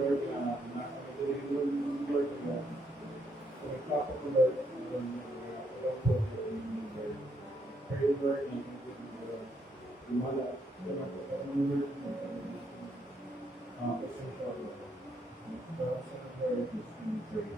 Lord na nakakatuloy yung Lord na so nagpapa ko Lord ang walang po Lord. Kayo Lord na lumala sa mga Lord pasensya ko Lord. Para sa Lord is pray.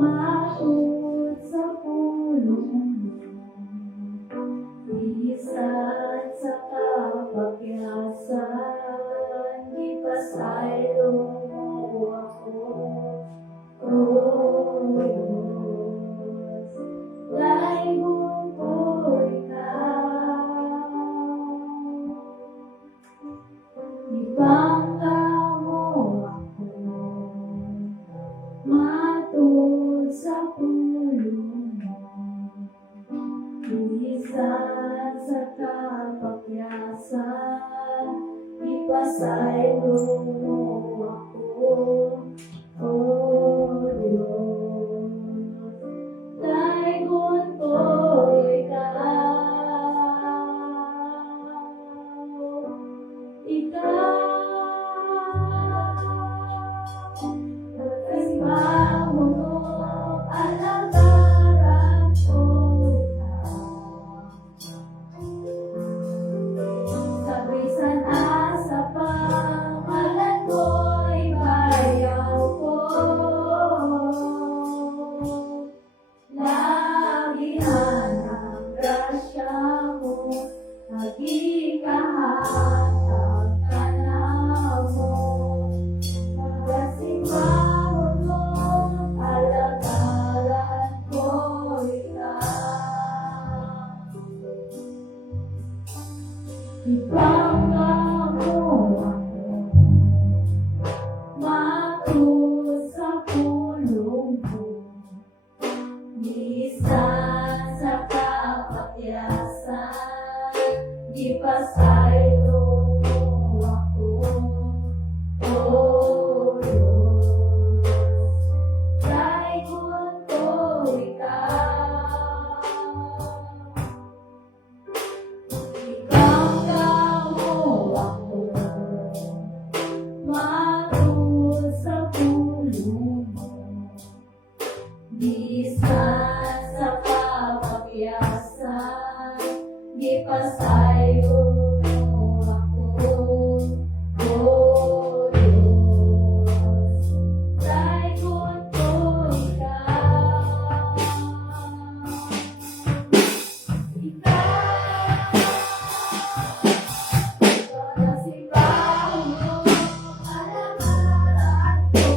Maud sa pulong Bilisan sa kapagyasan Ipasaylo mo ako O Diyos Daigong ko ikaw Ibangga mo ako Matud sa pulong mo Bilisan sa kapagyasan Ipasaylo mo ako O Diyos Daigong ko ikaw Kasi mahulog alagaran ko Kabisan asa pangalan ko'y bayaw ko Lagihan ang grasya mo Nagikahatag ka na mo Kasi mahulog alagaran ko ikaw Ibangga mo ako Matud sa pulong mo Bilisan sa kapagyasan Ipasaylo mo ako O Diyos Daigong ko ikaw Ibangga mo ako Matud sa pulong mo Bilisan sa kapagyasan Ipasaylo mo ako O Diyos Daigong ko ikaw Kasi mahulog alagaran ko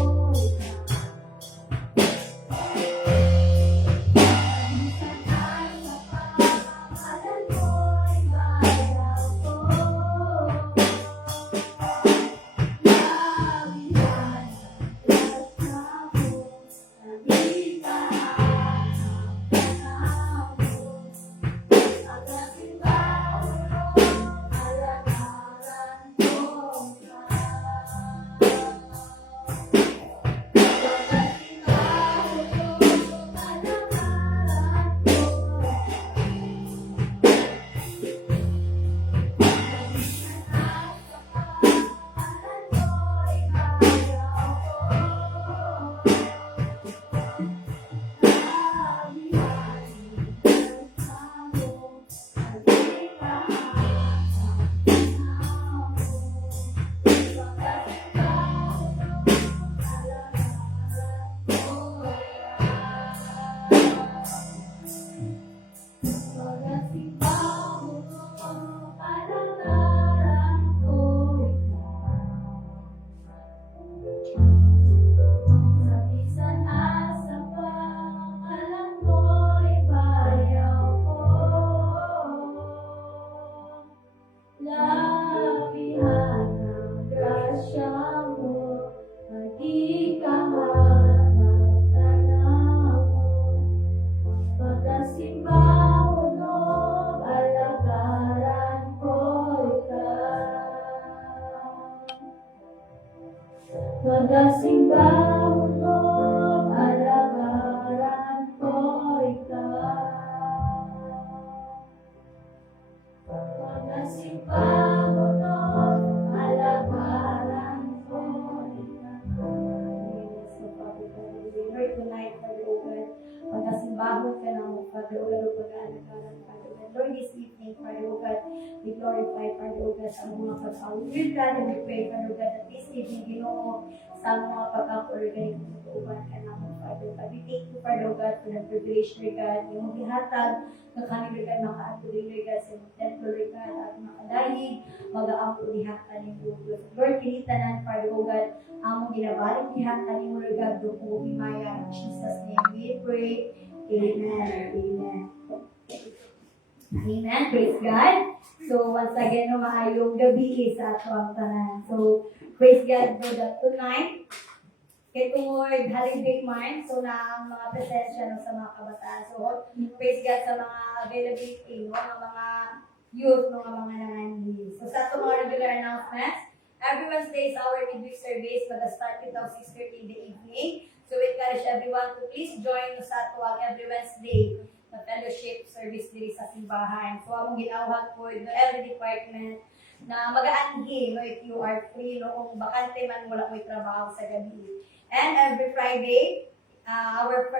Pagkasimba hulog alagaran ko ikaw. Pagkasimba hulog alagaran ko ikaw. Lord, tonight, Father, O God, pagkasimbahon ka na mo, Father, O God, pag-alagaran, Father, O God. Lord, this evening, Father, O God, we glorify, Father, O God, sa mga pag-awit. We're glad and we pray, Father, O God, that this evening, Ginoo, sa mga pag-aporganic ng tutuban ka naman, Father, O God. We take you, Father God, for the privilege, Lord God, yung gihatag, na kami, Lord God, makaatuloy, Lord God, sa imong templo, Lord God, at makadahig, mag-aampo diha kaning Lord. Lord, kinitanan, Father God, among ginabalik diha kaning Lord God, doon po himaya. In Jesus' name we pray. Amen. Amen. Amen. Praise God. So, once again, no, maayong gabi sa ato ang tanan. So, praise God for that tonight. Kaya tungod holiday month, so na ang mga presensya no, sa mga kabataan. So, praise God sa mga availability, no, ng mga youth, no, ng mga nanganili. So, sa itong mga regular announcements, every Wednesday is our midweek service, mag-start it of 6:30 in the evening. So, we encourage everyone to please join us sa ito every Wednesday na fellowship service diri sa simbahan. So, among ginawag po the every department na mag-aanhi, no, if you are free, no, kung bakante man wala ko'y trabaho sa gabi. And every Friday, our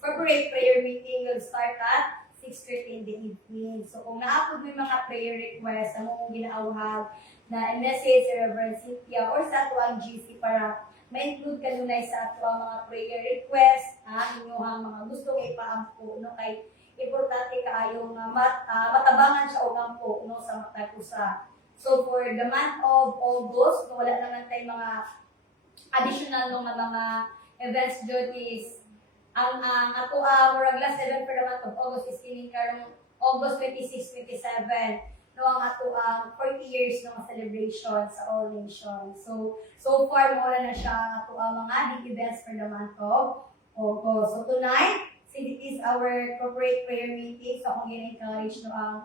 corporate prayer meeting will start at 6:30 in the evening. So, kung naapod may mga prayer requests, among ginawag na message sa Reverend Cynthia or sa atuang GC para ma-include kanunay sa ato ang mga prayer requests, inyong mga gustong ipaampo, no, kay importante kaayong matabangan sa ugampo, no, sa matag usa. So for the month of August, no, wala naman tayong mga additional no, mga events duties. Ang ato murag last event for the month of August is kining karong August 26, 27. No, ang ato 40 years ng celebration sa All Nations. So far mo na siya ang ato mga big events for the month of August. So tonight, since it is our corporate prayer meeting, so akong gina-encourage no ang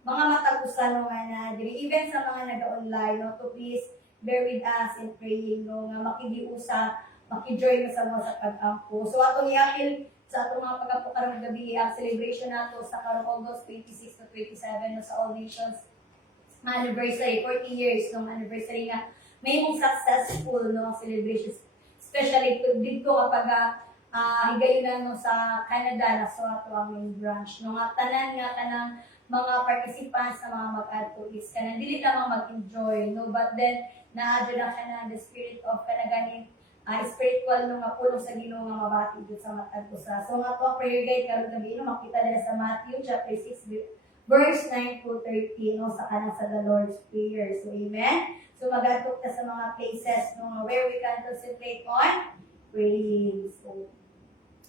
mga matagusan no nga na diri events sa mga naga-online no to please bear with us in praying no nga makigiusa, makijoin sa mga sa pag-ampo. So atong iapil sa atong mga pag-ampo karong gabi ang celebration nato sa karong August 26 to 27 no, sa All Nations anniversary, 40 years ng anniversary nga may mong successful no celebrations, especially dito kapag higayon no sa Canada na so ato ang main branch no nga tanan nga kanang mga participants sa mga mag-adto is kanang dili lamang mag-enjoy no, but then naadyo na kanang the spirit of kanaganing spiritual no nga pulong sa Ginoo nga mabati dito sa matag usa. So nga to prayer guide karon gabi no makita nila sa Matthew chapter 6 verse 9 to 13 no sa kanang sa the Lord's Prayer. So amen. So magatok ta sa mga places no where we can concentrate on praying. So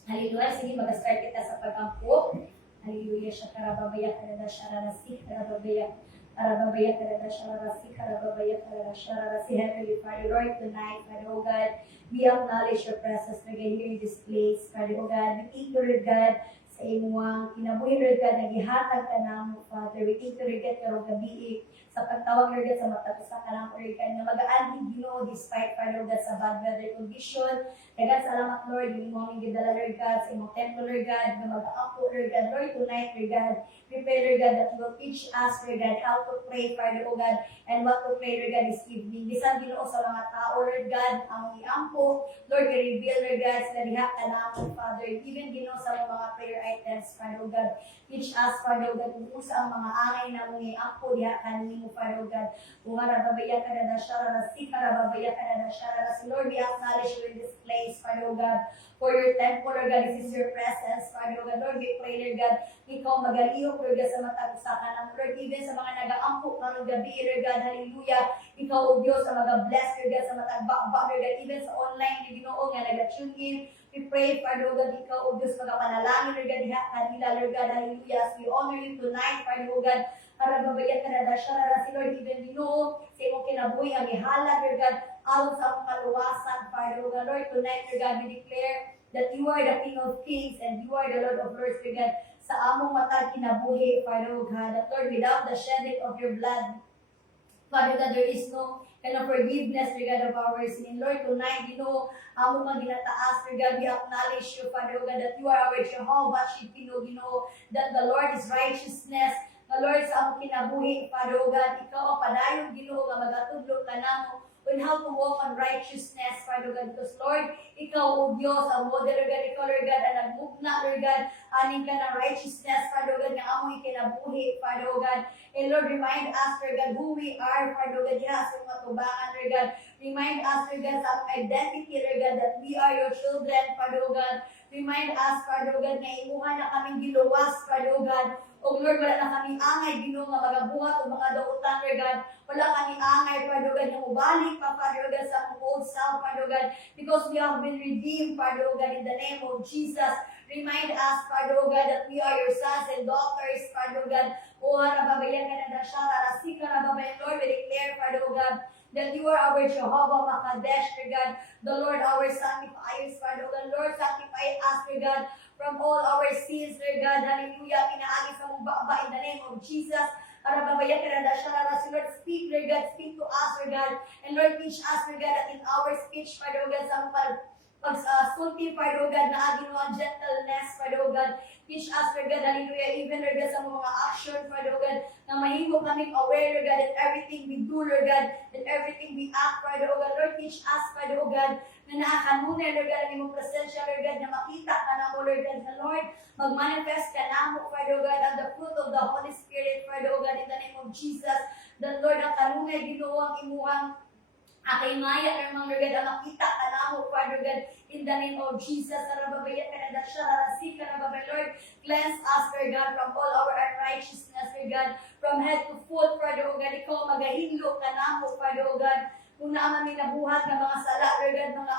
hallelujah, sige mag-start kita sa pag-ampo. Hallelujah, shakarababaya karada shararasi karababaya karababaya karada shararasi karababaya karada shararasi. Heavenly Father, Lord, tonight, Father, oh God, we acknowledge your presence na here in this place, Father, oh God. We thank you, Lord God, sa imuang kinabuhi, Lord God, nagihatag ka na mo, Father. We thank you, Lord God, karong gabi, sa pagtawag, Lord God, sa matapos ka na, Lord God, na mag-aandig, Ginoo, despite, Father, Lord God, sa bad weather condition. Dagan salamat, Lord, yung imong gidala, Lord God, sa imong temple, Lord God, na mag-aampo, Lord God, Lord, tonight, Lord God, we pray, Lord God, that you will teach us, Lord God, how to pray, Father, oh God, and what to pray, Lord God, this evening. Bisan Ginoo sa mga tao, Lord God, ang iampo, Lord, reveal, Lord God, sila diha ka namin, Father, even Ginoo sa mga prayer items, Father, oh God, teach us, Father, oh God, kung sa ang mga angay na mong iampo diha kanimo, Father, oh God, kung marababaya ka na shararasi, karababaya ka na shararasi. Lord, we acknowledge you in this place, Father, oh God, for your temple, Lord God, this is your presence, Father, oh God, Lord, we pray, Lord God, ikaw magaliyok, Lord God, sa matag-usakan ng Lord, even sa mga nag-aampo ng gabi, Lord God, hallelujah, ikaw, O Diyos, sa mag-bless, Lord God, sa matag-bakbak, Lord God, even sa online, Ginoo nga nag-tune in, we pray, Father, O God, ikaw, O Diyos, magapanalangin, Lord God, diha kanila, Lord God, hallelujah, as we honor you tonight, Father, O God, para babayan ka na si Lord, even Ginoo, sa imong kinabuhi, ang ihala, Lord God, ayon sa among kaluwasan, Father, O God, Lord, tonight, Lord God, we declare that you are the King of Kings and you are the Lord of Lords, Lord God, sa among matag kinabuhi, Father, O God, that Lord, without the shedding of your blood, Father God, there is no kind of forgiveness, Lord God, of our sin. Lord, tonight, Ginoo, among mga ginataas, Lord God, we acknowledge you, Father God, that you are our Jehovah, Shikino, Ginoo, that the Lord is righteousness, the Lord sa among kinabuhi, Father God, ikaw ang padayon, Ginoo, nga magatudlo ka namo on how to walk on righteousness, Father God, because Lord, ikaw, O Diyos, ang model, Lord God, ikaw, Lord God, ang nagmugna, Lord God, aning ka ng righteousness, Father God, nga among ikinabuhi, Father God. And Lord, remind us, Lord God, who we are, Father God, yes, sa matubangan, Lord God. Remind us, Lord God, sa identity, Lord God, that we are your children, Father God. Remind us, Father God, na imuha na kaming giluwas, Father God. O Lord, wala na kami angay, Ginoo, nga magabuhat o mga dautan, Lord God. Wala kami angay, Father God, na mubalik pa, Father God, sa among old self, Father God, because we have been redeemed, Father God, in the name of Jesus. Remind us, Father God, that we are your sons and daughters, Father God. O harababayan ka na dasyara, rasika rababayan, Lord, we declare, Father God, that you are our Jehovah Makadesh, Lord God, the Lord our sanctifiers, Father God. Lord, sanctify us, Lord God, from all our sins, Lord God. Hallelujah. Pinaagi sa mong baba in the name of Jesus. Arababayan ka na dasyara, Lord, speak, Lord God, speak to us, Lord God. And Lord, teach us, Lord God, that in our speech, Father God, sa mga pagsulti, Father God, na aging mga gentleness, Father God. Teach us, Lord God, hallelujah, even, Lord God, sa mga action, Father God, na mahimo kami aware, Lord God, that everything we do, Lord God, that everything we act, Father God. Lord, teach us, Father God, na naakanunay, Lord God, ang imong presensya, Lord God, na makita ka na mo, Lord God, na Lord, mag-manifest ka na mo, Father God, and the fruit of the Holy Spirit, Father God, in the name of Jesus. The Lord, ang kanunay, Ginoo, ang imuhang akay maya ng mga Lord God, ang makita ka na mo, Father God, in the name of Jesus. Arababayan ka na dasya, rasik ka na babay, Lord. Cleanse us, Lord God, from all our unrighteousness, Lord God, from head to foot, Father God. Ikaw magahinlo ka na mo, Father God. Kung naaman may nabuhat ng mga sala, Lord God, mga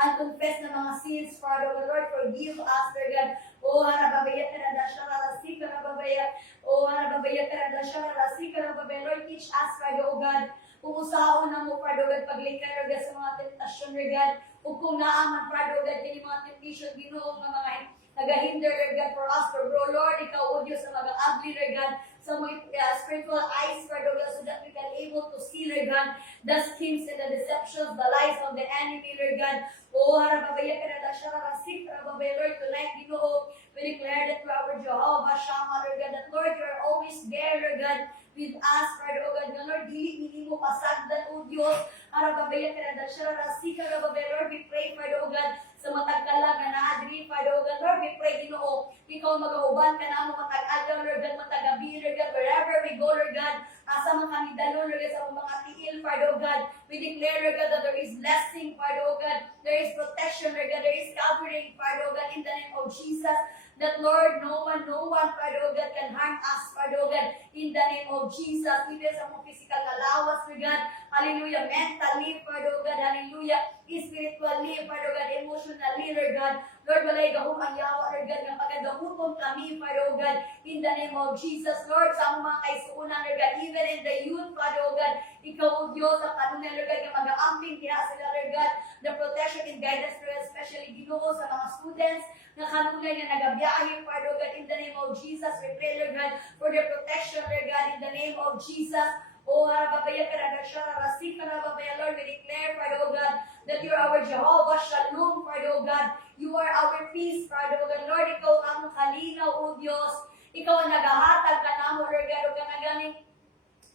unconfessed na mga sins, Father God, Lord, forgive us, Lord God. O harababayan ka na dasya, rasik ka na babay, o harababayan ka na dasya, rasik ka na babay, Lord, teach us, Father God, kung usaon na mo, Father God, paglikan, Lord God, sa mga tentasyon, Lord God, o kung naaman, Father God, din yung mga temptation, Ginoo, nga mga nagahinder, Lord God, for us to grow, Lord, ikaw, O Diyos, sa mga ugly, Lord God, sa mga spiritual eyes, Father God, so that we can able to see, Lord God, the schemes and the deceptions, the lies of the enemy, Lord God. O harababaya ka na dasya, rasik, harababaya, Lord, tonight, Ginoo, we declare that you are our Jehovah Shammah, Lord God, that, Lord, you are always there, Lord God, with us, Father, O God, na Lord, hindi mo pasagdan, O Diyos, harababaya ka na dasya, rasik, harababaya, Lord, we pray, Father, O God, sa matagkalag na naadri, Father, O God, Lord, we pray, Ginoo, ikaw mag-auban ka na mo matag-agaw, Lord God, matagabi, Lord God, wherever we go, Lord God, asa man kami dalo, Lord God, sa mga tiil, Father, O God, we declare, Lord God, that there is blessing, Father, O God, there is protection, Lord God, there is covering, Father, O God, in the name of Jesus, that, Lord, no one, Father, O God, can harm us, Father, O God, in the name of Jesus, even sa mga physical allowance, Lord God, hallelujah, mentally, Father, O God, hallelujah, spiritually, Father, O God, emotionally, Lord God, Lord, walay gahong ang yawa, Lord God, ng pagkadahutom kami, Father, O God, in the name of Jesus, Lord, sa mga kaisuunan, Lord God, even in the youth, Father, O God, ikaw, O Diyos, ang kanunay, Lord God, yung mag-aamping kaya sila, Lord God, the protection and guidance, Lord, especially Ginoo sa mga students, na kanunay na nagabiyahe, Father, O God, in the name of Jesus, we pray, Lord God, for their protection, Lord God, in the name of Jesus. O harababaya ka na dasya, rasik ka na babaya, Lord, we declare, Father, O God, that you are our Jehovah Shalom, Father, O God. You are our peace, Father, O God. Lord, ikaw ang kalinaw, O Diyos. Ikaw ang nagahatag ka na mo, Lord God, o ka na ganing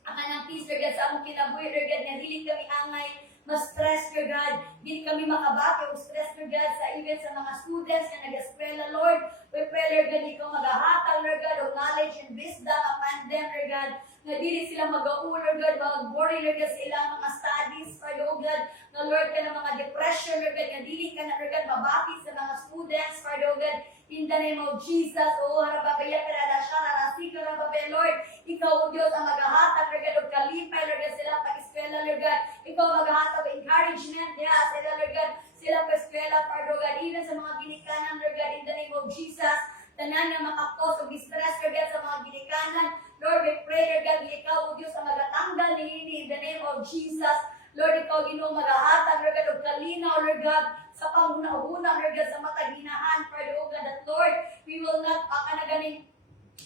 ang kanang peace, Lord God, sa among kinabuhi, Lord God, nga dili kami angay, ma-stress, Lord God, dili kami makabati o stress, Lord God, sa even sa mga students na nag-eskwela, Lord. We pray, Lord God, ikaw magahatag, Lord God, o knowledge and wisdom upon them, Lord God, na dili sila mag-au, Lord God, mag-worry, Lord God, sa ilang mga studies, Father, O God, na Lord ka na mga depression, Lord God, na dili ka na, Lord God, mabati sa mga students, Father, O God, in the name of Jesus, O harababaya ka na dasya, narasik ka na babaya, Lord, ikaw, O Diyos, ang maghahatag, Lord God, o kalipay, Lord God, sila pag-eskwela, Lord God, ikaw maghahatag o encouragement, yeah, sila, Lord God, sila pag-eskwela, Father, O God, even sa mga ginikanan, Lord God, in the name of Jesus, tanan na makapos o distress, Lord God, sa mga ginikanan, Lord, we pray, Lord God, ikaw, O Diyos, ang magatanggal ni in the name of Jesus, Lord, ikaw, Ginoo, magahatag, Lord God, o kalinaw, Lord God, sa panghuna-huna, Lord God, sa mataginahan, Father, O God, that, Lord, we will not, kanaganing,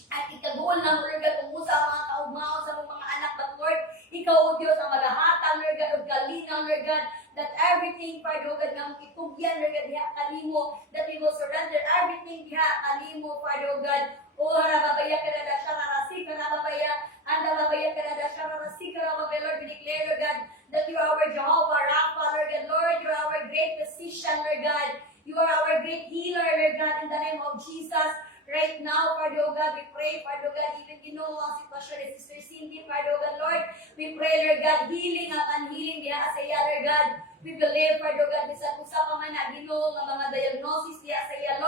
at ikaguol na, Lord God, umusa ang mga kaugmao sa mga anak, but Lord, ikaw, O Diyos, ang magahatag, Lord God, o kalinaw, Lord God, that everything, Father, O God, na itugyan, Lord God, diha kalimo, that we will surrender everything diha kalimo, Father, O God, o harababaya ka na dasya, narasik ka na babaya, anda babaya ka na dasya, narasik ka na babaya, Lord, we declare, Lord God, that you are our Jehovah Rapha, Lord God, Lord, you are our great physician, Lord God, you are our great healer, Lord God, in the name of Jesus. Right now, Father, O God, we pray, Father, O God, even Ginoo ang sitwasyon ni Sister Cindy, Father, O God, Lord, we pray, Lord God, healing at unhealing diha sa iya, Lord God. We believe, Father, O God, bisan usa pa man na Ginoo nga mga diagnosis diha sa iya,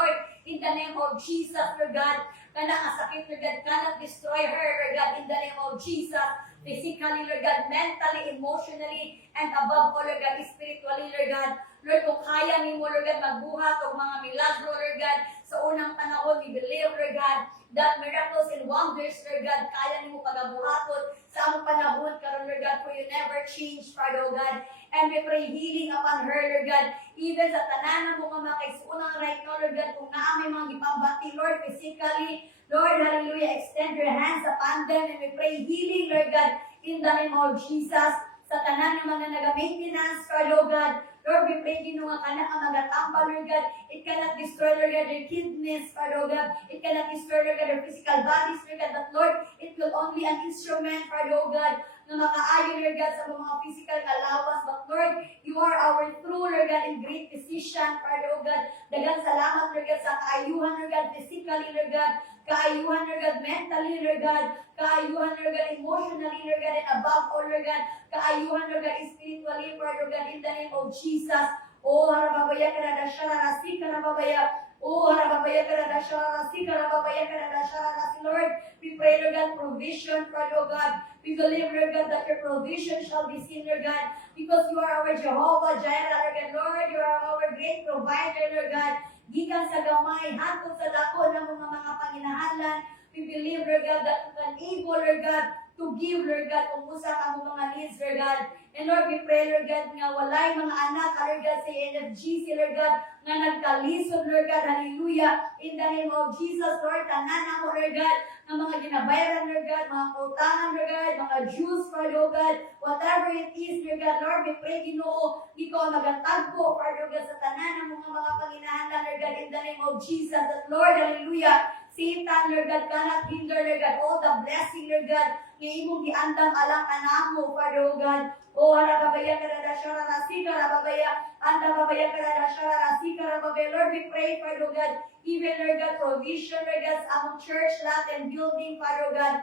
the name of Jesus, Lord God. Kana kasakit, Lord God, cannot destroy her, Lord God, in the name of Jesus. Physically, Lord God, mentally, emotionally, and above all, Lord God, spiritually, Lord God. Lord, kung kaya ni mo, Lord God, magbuhat o mga milagro, Lord God, sa unang panahon, we believe, Lord God, that miracles and wonders, Lord God, kaya ni mo pagabuhaton sa among panahon, karon Lord God, for you never change, Father, oh God. And we pray healing upon her, Lord God, even sa tanan mo mga kaisunan right now, Lord God, kung naamay mga gipambati, Lord, physically, Lord, hallelujah, extend your hands upon them, and we pray healing, Lord God, in the name of Jesus, sa tanan ng mga nag-maintenance, Father, oh God. Lord, we pray din nga kana ang magatamba, Lord God. It cannot destroy, Lord God, their kidneys, Father, oh God. It cannot destroy, Lord God, their physical bodies, Lord God. But Lord, it will only an instrument, Father, oh God, na makaayon, Lord God, sa mga physical allowance. But Lord, you are our true, Lord God, and great physician, Father, oh God. Dagang salamat, Lord God, sa kaayuhan, Lord God, physically, Lord God. Kaayuhan, Lord God, mentally, Lord God. Kaayuhan, Lord God, emotionally, Lord God, and above all, Lord God, kaayuhan, Lord God, spiritually, Lord God, in the name of Jesus. Oh, harababaya karada shararasi karababaya. Oh, harababaya karada shararasi karababaya karada shararasi, Lord. We pray, Lord God, provision, Father God. We believe, Lord God, that your provision shall be seen, Lord God, because you are our Jehovah Jireh, Lord God. Lord, you are our great provider, Lord God. Gikan sa gamay, hantod sa dako ng mga panginahanlan. We believe, Lord God, that you can able, Lord God, to give, Lord God, kung usa ka mo mga needs, Lord God. And Lord, we pray, Lord God, nga walay mga anak, Lord God, sa NFGC, Lord God, nga nagkalisod, Lord God, hallelujah. In the name of Jesus, Lord, tanan mo, Lord God, ng mga ginabayaran, Lord God, mga kautangan, Lord God, mga Jews, Lord God, whatever it is, Lord God, Lord, we pray, Ginoo, ikaw magatagpo, Lord God, sa tanan ng mga panginahanlan, Lord God, in the name of Jesus, that Lord, hallelujah, Satan, Lord God, cannot hinder, Lord God, all the blessing, Lord God, nga imong giandam alang anamo, Father, oh God. O harababaya karada shararasi karababaya, andababaya karada shararasi karababaya. Lord, we pray, Father, oh God, even, Lord God, provision, Lord God, sa among church, lot, and building, Father, oh God.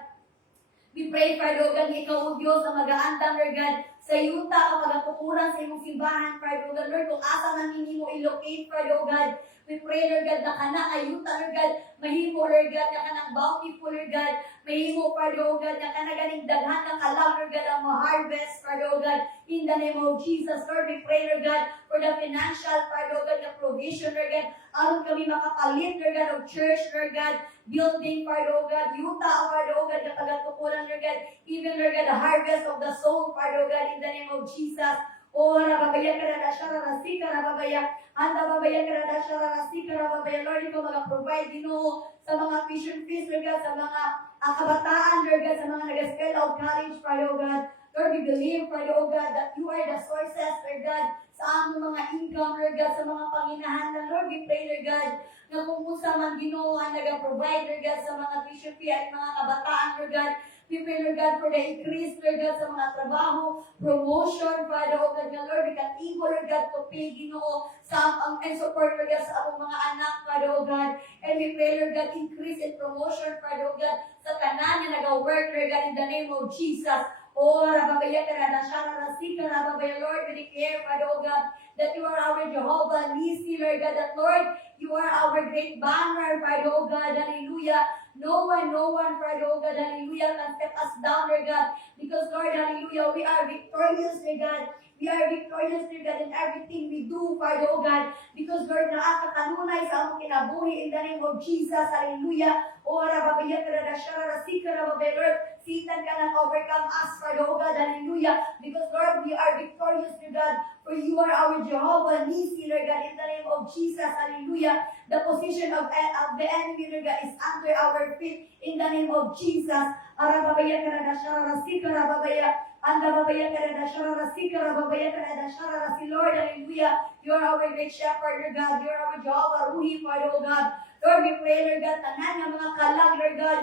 We pray, Father, oh God, ikaw, O Diyos, ang mag-aandam, Lord God, sa yuta kapag kukuran sa imong simbahan, Father, oh God, Lord, kung asa nang hindi mo i-locate, Father, oh God. We pray, Lord God, na kana ayuta, Lord God, mahimo, Lord God, na kanang bountiful, Lord God, mahimo, Father, oh God, na kana ganing daghan ng alam, Lord God, ang harvest, Father, oh God, in the name of Jesus. Lord, we pray, Lord God, for the financial, Father, oh God, the provision, Lord God, aron kami makapalit, Lord God, of church, Lord God, building, Father, oh God, yuta, Father, oh God, na pagatukulan, Lord God, even, Lord God, the harvest of the soul, Father, oh God, in the name of Jesus. Oh, rababaya karada shararasi karababaya. Anda babaya karada shararasi karababaya. Lord, ikaw mag-provide, Ginoo, sa mga tuition fees, Lord God, sa mga kabataan, Lord God, sa mga nag-spell out college, Father, oh God. Lord, we believe, Father, oh God, that you are the sources, Lord God, sa among mga income, Lord God, sa mga panginahanlan. Lord, we pray, Lord God, na kung usa man, Ginoo, ang nag-provide, Lord God, sa mga tuition fee at mga kabataan, Lord God. We pray, Lord God, for the increase, Lord God, sa mga trabaho, promotion, Father, oh God, na Lord, we can able, Lord God, to pay, Ginoo, sa and support, Lord God, sa among mga anak, Father, oh God. And we pray, Lord God, increase in promotion, Father, oh God, sa tanan na nag-work, Lord God, in the name of Jesus. Oh, rababaya karada shararasi karababaya, Lord, we declare, Father, oh God, that you are our Jehovah Nisi, Lord God, that Lord, you are our great banner, Father, oh God, hallelujah. No one, Father, oh God, hallelujah, can step us down, Lord God, because, Lord, hallelujah, we are victorious, Lord God. We are victorious, Lord God, in everything we do, Father, oh God, because, Lord, nakakakanunay sa among kinabuhi in the name of Jesus, hallelujah. Oh, rababaya karada shararasi karababaya, Lord, Satan cannot overcome us, Father, oh God, hallelujah, because, Lord, we are victorious, Lord God, for you are our Jehovah Nisi, Lord God, in the name of Jesus, hallelujah. The position of the enemy, Lord God, is under our feet in the name of Jesus. Arababaya karada shararasi karababaya, andababaya karada shararasi karababaya karada shararasi, Lord, hallelujah. You are our great shepherd, Lord God. You are our Jehovah Ruhi, Father, oh God. Lord, we pray, Lord God, tanan ng mga kalag, Lord God,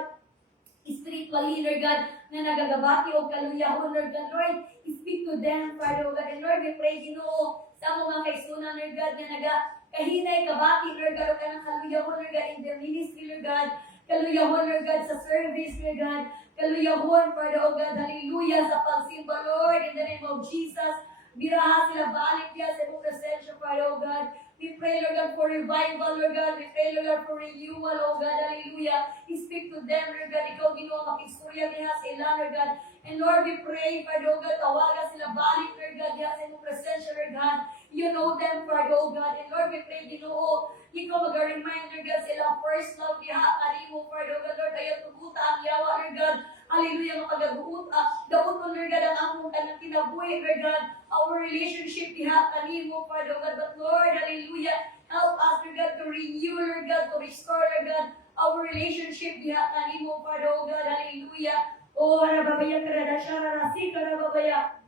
spiritually, Lord God, na nagagabati o kaluyahon, Lord God. Lord, speak to them, Father, oh God. And Lord, we pray, Ginoo, sa mga kaisunan, Lord God, na kahinay, kabati, Lord God, o ka ng kaluyahon, Lord God, in their ministry, Lord God. Kaluyahon, Lord God, sa service, Lord God. Kaluyahon, Father, oh God, hallelujah, sa pagsimba, Lord, in the name of Jesus. Biraha sila balik niya sa iyong presensya, Father, oh God. We pray, Lord God, for revival, Lord God. We pray, Lord God, for renewal, oh God, hallelujah. Speak to them, Lord God. Ikaw, Ginoo, makistorya diha sa ila, Lord God. And Lord, we pray, Father, oh God, tawagan sila balik, Lord God, diha sa imong presensya, Lord God. You know them, Father, oh God. And Lord, we pray, Ginoo, ikaw mag-remind, Lord God, sila first love diha, kanimo, Father, oh God, Lord, ayaw tuguta ang yawa, Lord God. Hallelujah, makagaguot, daot mo, Lord God, ang among kanang kinabuhi, Lord God, our relationship diha, kanimo, Father, oh God. But Lord, hallelujah, help us, Lord God, to renew, Lord God, to restore, Lord God, our relationship diha, kanimo, Father, oh God, hallelujah. Oh, harababaya karada shararasi karababaya.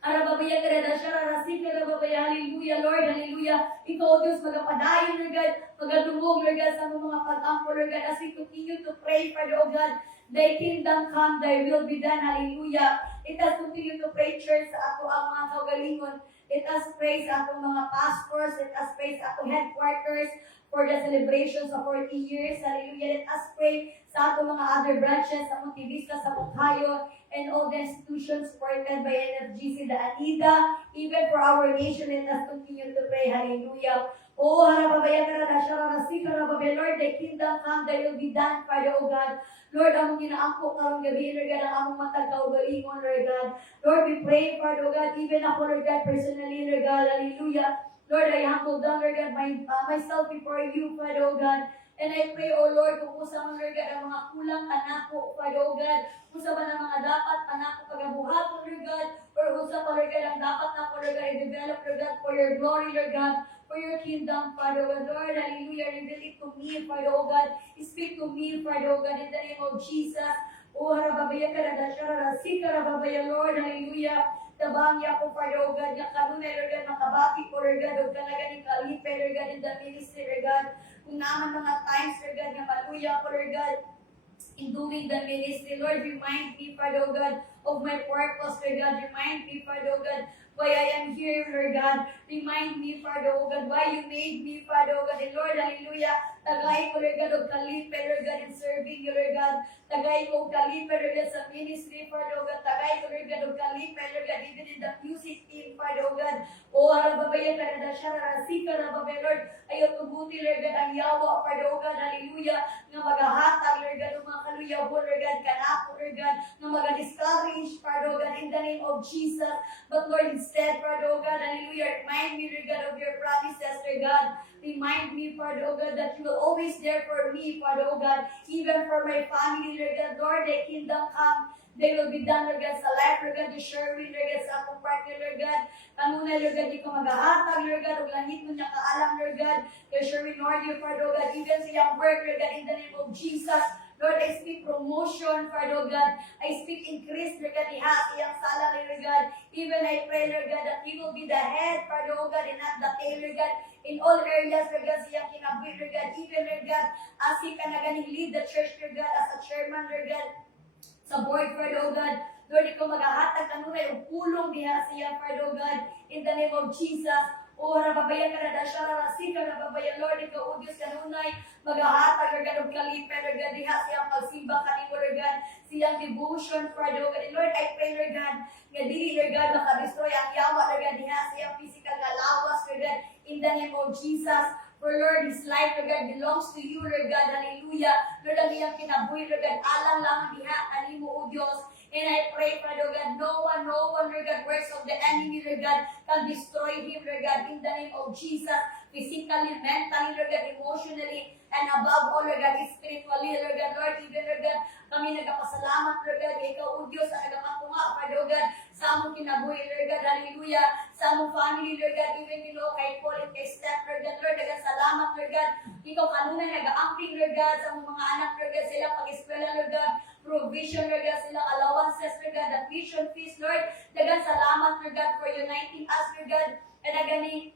Harababaya karada shararasi karababaya. Hallelujah, Lord, hallelujah. Ikaw, Diyos, magapadayon, Lord God, magadumog, Lord God, sa mga pag-ampo, Lord God, as we continue to pray, Father, oh God, thy kingdom come, thy will be done, hallelujah. Let us continue to pray, church, sa ato ang mga kaugalingon. Let us pray sa atong mga pastors, let us pray sa atong headquarters, for the celebrations of 40 years. Hallelujah. Let us pray sa atong mga other branches, sa Montivista, sa Bukhayo, and all the institutions supported by NFGC, the ANIDA, even for our nation. Let us continue to pray. Hallelujah. Oh, harababaya karada shararasi karababaya. Lord, thy kingdom come, thy will be done, Father, O God. Lord, among ginaangko karong gabi, Lord God, ang among matag kaugalingon, Lord God. Lord, we pray, Father, O God, even ako, Lord God, personally, Lord God, hallelujah. Lord, I humble down, Lord God, myself before you, Father, O God. And I pray, O Lord, kung usa man, Lord God, ang mga kulang panako, Father, O God. Usa man ang mga dapat panako pagabuhaton, Lord God. Or usa pa, Lord God, ang dapat na po, Lord God, i-develop, Lord God, for your glory, Lord God. For your kingdom, Father, O God. Lord, hallelujah, reveal it to me, Father, O God. Speak to me, Father, O God, in the name of Jesus. O harababaya karada shararasi karababaya, Lord, hallelujah. Tabangya ko, Father, O God, nga kanunay, Lord God, makabati ko, Lord God, o talaga ni kalipe, Lord God, in the ministry, Lord God. Kung naman mga times, Lord God, nga maluya ko, Lord God, in doing the ministry, Lord, remind me, Father, O God, of my purpose, Lord God. Remind me, Father, O God, why I am here, Lord God. Remind me, Father, O God, why you made me, Father, O God. And Lord, hallelujah, tagay ko, Lord God, of kalipe, Lord God, in serving you, Lord God. Tagay ko, kalipe, Lord God, sa ministry, Father, O God. Tagay ko, Lord God, of kalipe, Lord God, even in the music team, Father, O God. O harababaya karada shararasi karababaya, Lord. Ayaw tubuti, Lord God, ang yawa, Father, O God, hallelujah, nga magahatag, Lord God, ng mga kaluyahon, Lord God, kanako, Lord God, nga maga-discourage, Father, O God, in the name of Jesus. But Lord, instead, Father, O God, hallelujah, remind me, Lord God, of your promises, Lord God. Remind me, Father, O God, that you will always there for me, Father, O God, even for my family, Lord God. Lord, thy kingdom come, they will be done, Lord God, sa life, Lord God, ni Sherwin, Lord God, sa akong partner, Lord God. Kanunay, Lord God, di ko magahatag, Lord God, o langit mo niya kaalam, Lord God, kay Sherwin, Lord, you, Father, O God, even sa iyang work, Lord God, in the name of Jesus. Lord, I speak promotion, Father, O God. I speak increase, Lord God, ihas iyang salary, Lord God. Even I pray, Lord God, that He will be the head, Father, O God, and not the tail, Lord God. In all areas, Lord God, siyang kinabuhi, Lord God. Even, Lord God, as He can again lead the church, Lord God, as a chairman, Lord God, sa board, Father, O God. Lord, ikaw maghahatag kanunay o pulong diha siya, Father, O God, in the name of Jesus. O harababaya karada shararasi karababaya, Lord, ikaw, O Diyos, kanunay, maghahatag, Lord God, o kalipe, Lord God, diha siyang pagsimba kanimo, Lord God, siyang devotion, Father, O God. And Lord, I pray, Lord God, nga dili, Lord God, makadestroy ang yawa, Lord God, diha siyang physical na lawas, Lord God, in the name of Jesus. For Lord, His life, Lord God, belongs to you, Lord God, hallelujah. Lord, ang iyang kinabuhi, Lord God, alang lang ang diha, kanimo, O Diyos. And I pray, Father God, no one, Lord God, works of the enemy, Lord God, can destroy him, Lord God, in the name of Jesus, physically, mentally, Lord God, emotionally, and above all, Lord God, spiritually, Lord God, Lord, even, Lord God, kami nagpasalamat, Lord God, kay ikaw, O Diyos, sa nagapatunga, Father God, sa among kinabuhi, Lord God, hallelujah, sa among family, Lord God, even, kay Paul and kay Steph, Lord God, Lord, nagasalamat, Lord God, ikaw kanunay, nag-amping, Lord God, sa among mga anak, Lord God, sila pag-eskwela, Lord God, provision, Lord God, silang allowances, Lord God, the tuition fees, Lord. Dagan salamat, Lord God, for uniting us, Lord God, and again,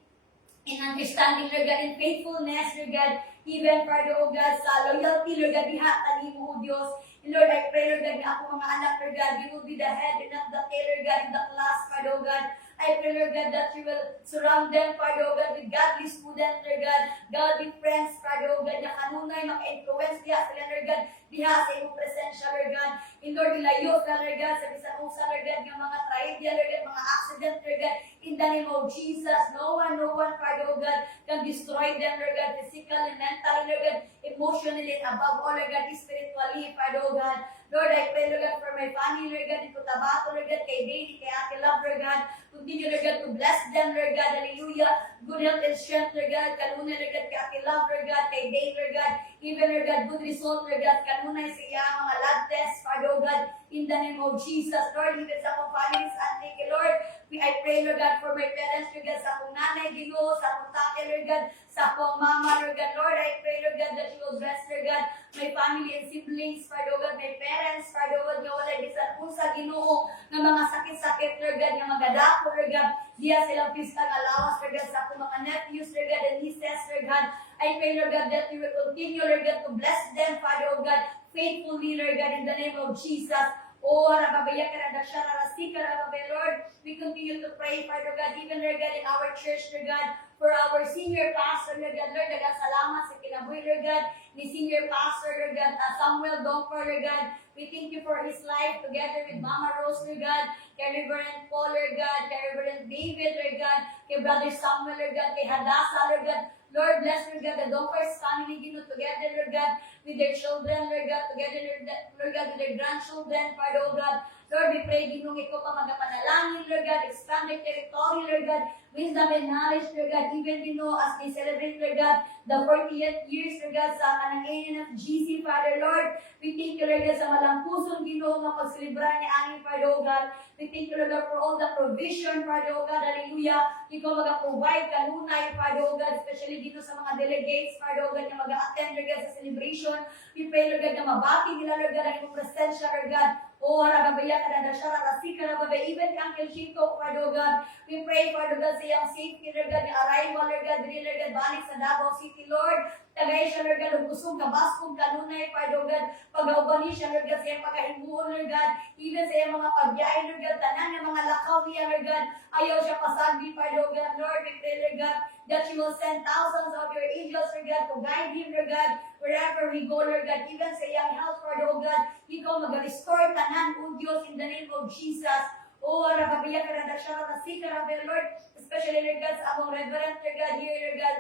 in understanding, Lord God, in faithfulness, Lord God, even, Father, O God, sa loyalty, Lord God, diha kanimo, O Diyos. And Lord, I pray, Lord God, na ako mga anak, Lord God, you will be the head and not the tail, Lord God, in the class, Father, O God. I pray, Lord God, that you will surround them, Father, O God, with godly students, Lord God, godly friends, Father, O God, na kanunay, maka-influence diha sila, Lord God, diha sa iyong presensya, Lord God. In Lord, ilayo ka, Lord God, sa bisan usa, Lord God, yung mga tragedya, Lord God, mga accident, Lord God, In the name of Jesus, no one, Father, oh God, can destroy them, Lord God, physically, mentally, Lord God, emotionally, and above all, Lord God, spiritually, Father, oh God. Lord, I pray, Lord God, for my family, Lord God, ito Tabato, Lord God, kay Baby, kay Ate Love, Lord God. Continue, Lord God, to bless them, Lord God, hallelujah. Good health and strength, Lord God, kanuna, Lord God, kay Ate Love, Lord God, kay Dave, Lord God, even, Lord God, good result, Lord God, kanuna siya, mga lab tests, Father, oh God, in the name of Jesus, Lord, even sa akong families, Auntie, Lord, I pray, Lord God, for my parents, Lord God, sa akong nanay, Ginoo, sa akong tatay, Lord God, sa akong mama, Lord God, Lord, I pray, Lord God, that you will bless, Lord God, my family and siblings, Father, oh God, my parents, Father, oh God, nga wala bisan unsa Ginoo, nga mga sakit-sakit, Lord God, nga magadako, Lord God, diya silang physical allowance, Lord God, sa akong mga nephews, Lord God, and nieces, Lord God, I pray, Lord God, that you will continue, Lord God, to bless them, Father, oh God, faithfully, Lord God, in the name of Jesus. Oh, Rababaya Karadasha, Rasika, Rababaya, Lord, we continue to pray, Father God, even, Lord God, in our church, Lord God, for our senior pastor, Lord God, Lord, salamat sa kinabuhi, Lord God, ni senior pastor, Lord God, Samuel Dongper, Lord God, we thank you for his life together with Mama Rose, Lord God, kay Reverend Paul, Lord God, kay Reverend David, Lord God, kay Brother Samuel, Lord God, kay Hadassah, Lord God, Lord, bless, Lord God, the Dongper's family, together, Lord God, with their children, Lord God, together, Lord God, with their grandchildren, Father, oh God. Lord, we pray, Ginong ikaw pa magapanalangin, Lord God, expand their territory, Lord God, wisdom and knowledge, Lord God, even, as they celebrate, Lord God, the 40th years, Lord God, sa kanang of GC, Father, Lord, we thank you, Lord God, sa malampuson, Ginoo, nga pagselebrar ni aming, Father, oh God, we thank you, Lord God, for all the provision, Father, oh God, hallelujah, ikaw mag-provide kanunay, Father, oh God, especially dito sa mga delegates, Father, oh God, na mag-attend, Lord God, sa celebration, we pray, Lord God, na mabati nila, Lord God, ang iyong presensya, Lord God, oh, Rababaya, Kadadasha, Rasika, Rababaya, even Uncle Chico, Father, oh God, we pray, Father God, sa iyang safety, Lord God, yung arrival, Lord God, dili, Lord God, balik sa Davao City, Lord, tagay siya, Lord God, ugusog, kabaskog, kanunay, Father, oh God, pag-aubani siya, Lord God, sa iyang pagkahimuon, Lord God, even sa iyang mga pagbiyahe, Lord God, tanan ng mga lakaw niya, Lord God, ayaw siya pasagdi, Father, oh God, Lord, we pray, Lord God, that you will send thousands of your angels, Lord God, to guide him, Lord God, wherever we go, Lord God, even sa iyang health, Father, oh God, ikaw mag-restore tanan, O Diyos, in the name of Jesus. Oh, Rababaya, Karadasha, Rasika, Rabel, Lord, especially, Lord God, sa among reverend, Lord God, here, Lord God,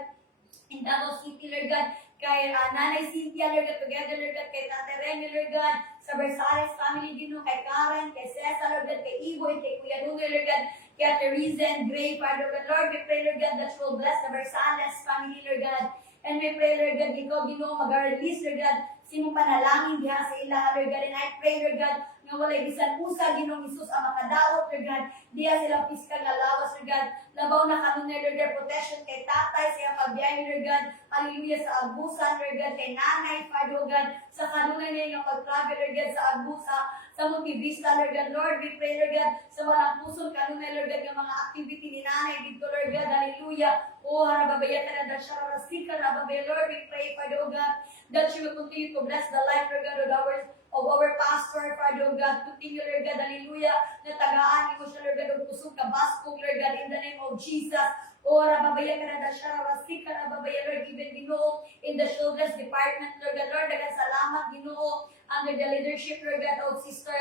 in Davao City, Lord God, kay Nanay Cynthia, Lord God, together, Lord God, kay Tate Remy, Lord God, sa Versailles family, Ginoo, kay Karen, kay Cesar, Lord God, kay Iboy, kay Kuya Dugo, Lord God, kay Ate Reason, Gray, Father God, Lord, we pray, Lord God, that you will bless the Versailles family, Lord God, and we pray, Lord God, ikaw, Ginoo, mag-release, Lord God, simong panalangin diha sa ilaha, Lord God, and I pray, Lord God, nga walay bisan usa, Ginoong Hesus, ang makadaot, Lord God, diha silang physical allowance, Lord God, labaw na kanunay, Lord God, protection kay tatay, sa iyang pagbiyahe, Lord God, hallelujah, sa abusan, Lord God, kay nanay, Father, Lord God, sa kanunay na iyong pag-travel, Lord God, sa abusa, sa Multivista, Lord God, Lord, we pray, Lord God, sa walang puson, kanunay, Lord God, yung mga activity ni nanay dito, Lord God, hallelujah, oh, harababaya ka na, Dashara, Rasika, harababaya, Lord, we pray, Father, oh God, that you will continue to bless the life, Lord God, of our pastor, Father, oh God, continue, Lord God, hallelujah, na tagaan mo siya, Lord God, of pusong kabaskog, Lord God, in the name of Jesus. Oh, Rababaya ka na, Dashara, Rasika, Rababaya, Lord, even Ginoo, in the children's department, Lord God, Lord, dagang salamat, Ginoo, under the leadership, Lord God, of Sister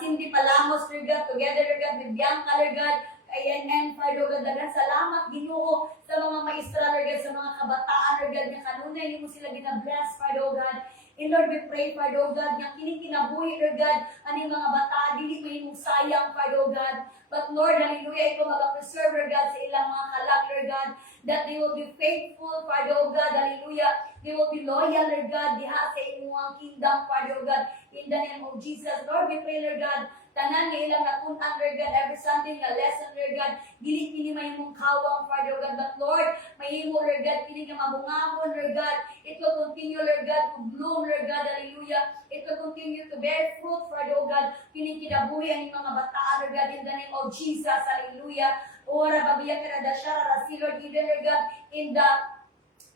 Cindy Palamos, Lord God, together, Lord God, with Bianca, Lord God, and Father, Lord God, dagang salamat, Ginoo, sa mga maestra, Lord God, sa mga kabataan, Lord God, nga kanunay, hindi mo sila gina-bless, Father, Lord God. And Lord, we pray, Father, Lord God, nga kinikinabuhi, Lord God, aning mga bata, dili mahimong sayang, Father, Lord God. But Lord, hallelujah, ikaw mag-preserve, Lord God, sa ilang mga halak, Lord God, that they will be faithful, Father, Lord God, hallelujah. They will be loyal, Lord God, diha sa inyong kingdom, Father, Lord God, in the name of Jesus. Lord, we pray, Lord God, tanan nga ilang napuntan, Lord God, every Sunday nga lesson, Lord God, dili kini mahimong kawang, Father, Lord God, but Lord, mahimo, Lord God, kini nga mabungahon, Lord God, it will continue, Lord God, to bloom, Lord God, hallelujah. It will continue to bear fruit, Father, Lord God, kini kinabuhi ang mga bataan, Lord God, in the name of Jesus, hallelujah. Ora, babiya ka na dasyara, rasi, Lord, even, Lord God, in the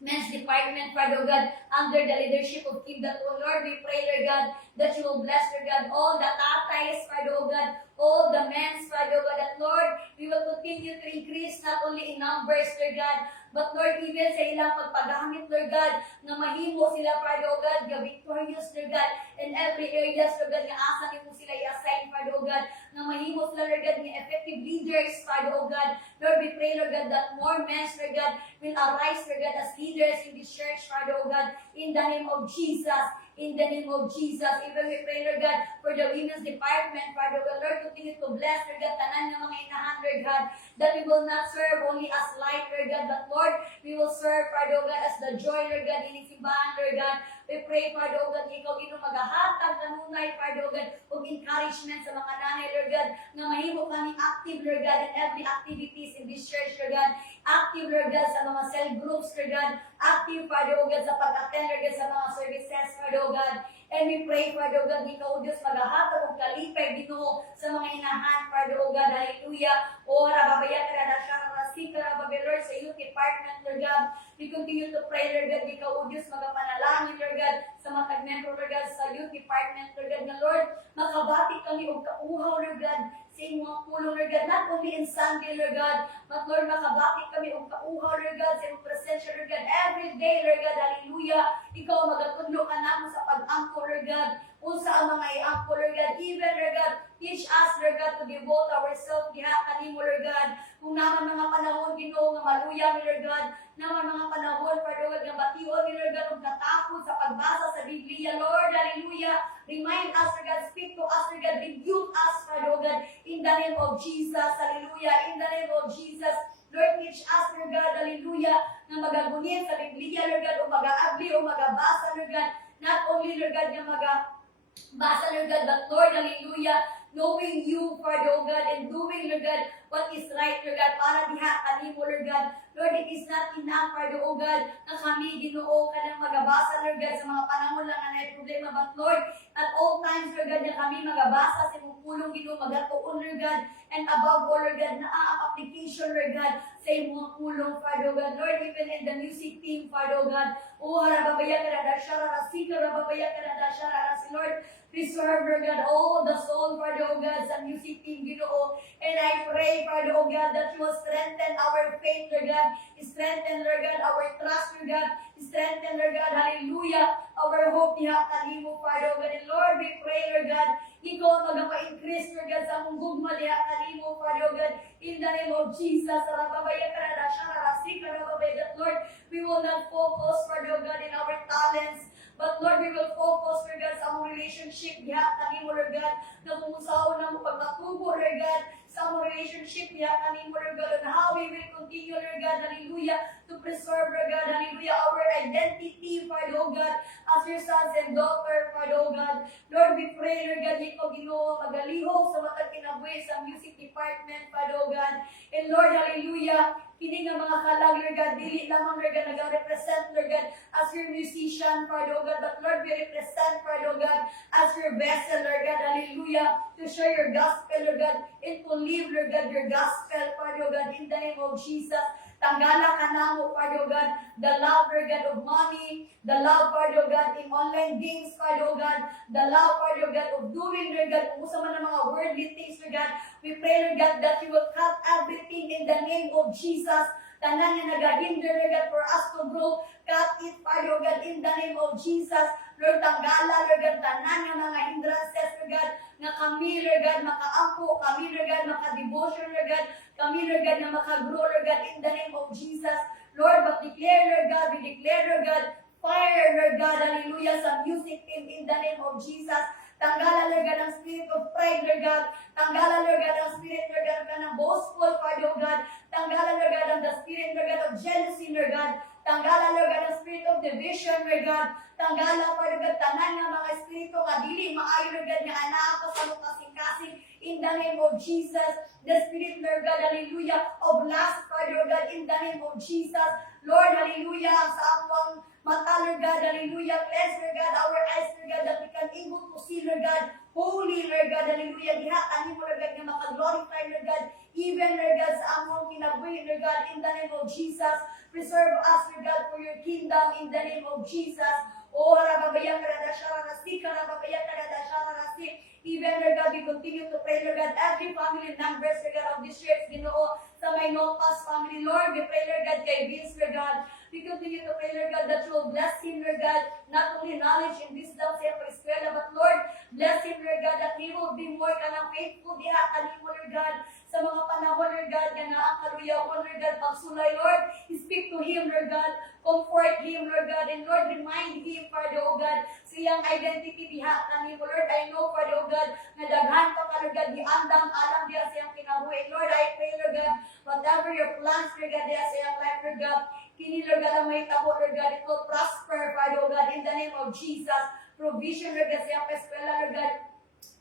men's department, Father God, under the leadership of Kim Dato, Lord, we pray, Lord God, that you will bless, Lord God, all the tatays, Father God, all the men's, Father God, that Lord, we will continue to increase not only in numbers, Lord God, but Lord, even sa ilang pagpagamit, Lord God, na mahimo sila, Father God, the victorious, Lord God, in every areas, Lord God, na asa mo sila i-assign, Father God, na mahimo sila, Lord God, ng effective leaders, Father, oh God. Lord, we pray, Lord God, that more men, Lord God, will arise, Lord God, as leaders in this church, Father, oh God, in the name of Jesus. In the name of Jesus, even we pray, Lord God, for the women's department, Father, well, Lord, continue to bless, Lord God, tanan ng mga inahan, Lord God, that we will not serve only as light, Lord God, but Lord, we will serve, Father, God, as the joy, Lord God, in simbahan, Lord God. We pray, Father, God, ikaw ito maghahatag na nunay, Father, God, of encouragement sa mga nanay, Lord God, na mahimo kami active, Lord God, in every activities in this church, Lord God. Active, Lord God, sa mga cell groups, Lord God. Active, Father, God, sa pag-attend, Lord God, sa mga services, Father, God. And we pray, Father, God, ikaw, Diyos, maghahatag og kalipay, Ginoo, sa mga inahan, Father, God. Hallelujah. O, rababaya, karadasya, rasika, Lord, sa youth department, Lord God. We continue to pray, Lord God, ikaw, Diyos, magapanalangin, Lord God, sa mga tag-member, Lord God, sa youth department, Lord God, na Lord, makabati kami og kauhaw, Lord God, sa inyong pulong, Lord God, not only in Sunday, Lord God, but Lord, makabati kami og kauhaw, Lord God, sa inyong presensya, Lord God, every day, Lord God, hallelujah. Ikaw, magatudlo ka na sa pag-angko, Lord God, unsa ang mga i-angko, Lord God, even, Lord God, teach us, Lord God, to devote ourselves, diha, kanimo, Lord God, kung naman mga panahon, Ginoo, nga maluya, Lord God, naman mga panahon, Father God, nga bation, Lord God, ang katakot sa pagbasa sa Biblia, Lord, hallelujah. Remind us, Lord God, speak to us, Lord God, rebuke us, Father God, in the name of Jesus, hallelujah, in the name of Jesus. Lord, teach us, Lord God, hallelujah, na magagunin sa Biblia, Lord God, o mag-aagli, o magabasa, Lord God, not only, Lord God, na magabasa, Lord God, but Lord, hallelujah, knowing you, Father, oh God, and doing, Lord God, what is right, Lord God, para diha kanimo, Lord God. Lord, it is not enough, Father, oh God, na kami, Ginoo, ka nang magabasa, Lord God, sa mga panahon lang na may problema, but Lord, at all times, Lord God, na kami magabasa sa imong pulong, Ginoo, magatuon, Lord God, and above all, Lord God, na ang application, Lord God, sa imong pulong, Father, oh God. Lord, even in the music team, Father, oh God, harababaya ka na dasya, rarasika, rababaya ka na dasya, rarasi, Lord, preserve, Lord God, all the soul, Father, oh God, sa music team, Ginoo. And I pray, Father, oh God, that you will strengthen our faith, Lord God. Strengthen, Lord God, our trust, Lord God. Strengthen, Lord God, hallelujah, our hope, diha kanimo, Father, oh God. And Lord, we pray, Lord God, ikaw ang magpa-increase, Lord God, sa mong gugma, diha kanimo, Father, oh God. In the name of Jesus, rababaya ka na dasya, rarasika, rababaya, that Lord, we will not focus, Father, oh God, in our talents, but Lord, we will focus, Lord God, sa among relationship, diha kanimo, Lord God, na kung saan na mo pagkatubo, Lord God, sa among relationship, diha kanimo, Lord God, and how we will continue, Lord God, hallelujah, to preserve, Lord God, hallelujah, our identity, Father, oh God, as your sons and daughters, Father, oh God. Lord, we pray, Lord God, ikaw, Ginoo, magalihok sa matag kinabuhi sa music department, Father, oh God. And Lord, hallelujah, kini nga mga kalag, Lord God, dili lamang, Lord God, nag-represent, Lord God, as your musician, Father, oh God, but Lord, we represent, Father, oh God, as your vessel, Lord God, hallelujah, to share your gospel, Lord God, and to live, Lord God, your gospel, Father, oh God, in the name of Jesus. Tanggala ka na mo, Father, oh God, the love, Lord God, of money, the love, Father, oh God, in online games, Father, oh God, the love, Father, oh God, of doing, Lord God, kung sa man ng mga worldly things, Lord God. We pray, Lord God, that you will cut everything in the name of Jesus. Tanan na nag-hinder, Lord God, for us to grow. Cut it, Father, oh God, in the name of Jesus. Lord, tanggala, Lord God, tanan ng mga hindrances, Lord God, na kami, Lord God, makaampo, kami, Lord God, maka-devotion, Lord God, kami, Lord God, na maka-grow, Lord God, in the name of Jesus. Lord, but declare, Lord God, we declare, Lord God, fire, Lord God, hallelujah, sa music team in the name of Jesus. Tanggala, Lord God, ang spirit of pride, Lord God. Tanggala, Lord God, ang spirit, Lord God, ng boastful, Father, oh God. Tanggala, Lord God, ang the spirit, Lord God, of jealousy, Lord God. Tanggala, Lord God, ang spirit of division, Lord God. Tanggala, Father God, tanan nga mga espiritu nga dili maayo, Lord God, nga anak ko sa kasing-kasing in the name of Jesus. The spirit, Lord God, hallelujah, of lust, Father, Lord God, in the name of Jesus. Lord, hallelujah, ang sa among mata, Lord God, hallelujah, cleanse, Lord God, our eyes, Lord God, that we can able to see, Lord God, holy, Lord God, hallelujah, diha, kanimo, Lord God, nga maka-glorify, Lord God, even, Lord God, sa among kinabuhi, Lord God, in the name of Jesus. Preserve us, Lord God, for your kingdom in the name of Jesus. Oh, harababaya karadasya rarasi, harababaya karadasya rarasi. Even, Lord God, we continue to pray, Lord God, every family members, Lord God, of this church, Ginoo, sa may no-pass family, Lord, we pray, Lord God, kay Vince, Lord God, we continue to pray, Lord God, that you will bless him, Lord God, not only knowledge and wisdom sa iyang eskwela, but Lord, Bless him, Lord God, that he will be more ka ng faithful diha kanimo, Lord God, sa mga panahon, Lord God, na naakaluyawan, Lord God, pagsulay, Lord. Speak to him, Lord God. Comfort him, Lord God, and Lord, remind him, Father, oh God, siyang identity diha kanimo, Lord. I know, Father, oh God, na daghan ka, Lord God, diandam, alam diha siyang kinabuhi. Lord, I pray, Lord God, whatever your plans, Lord God, diha siyang life, Lord God, kini, Lord God, ang may tabo, Lord God, it will prosper, Father, oh God, in the name of Jesus. Provision, Lord God, siyang eskwela, Lord God,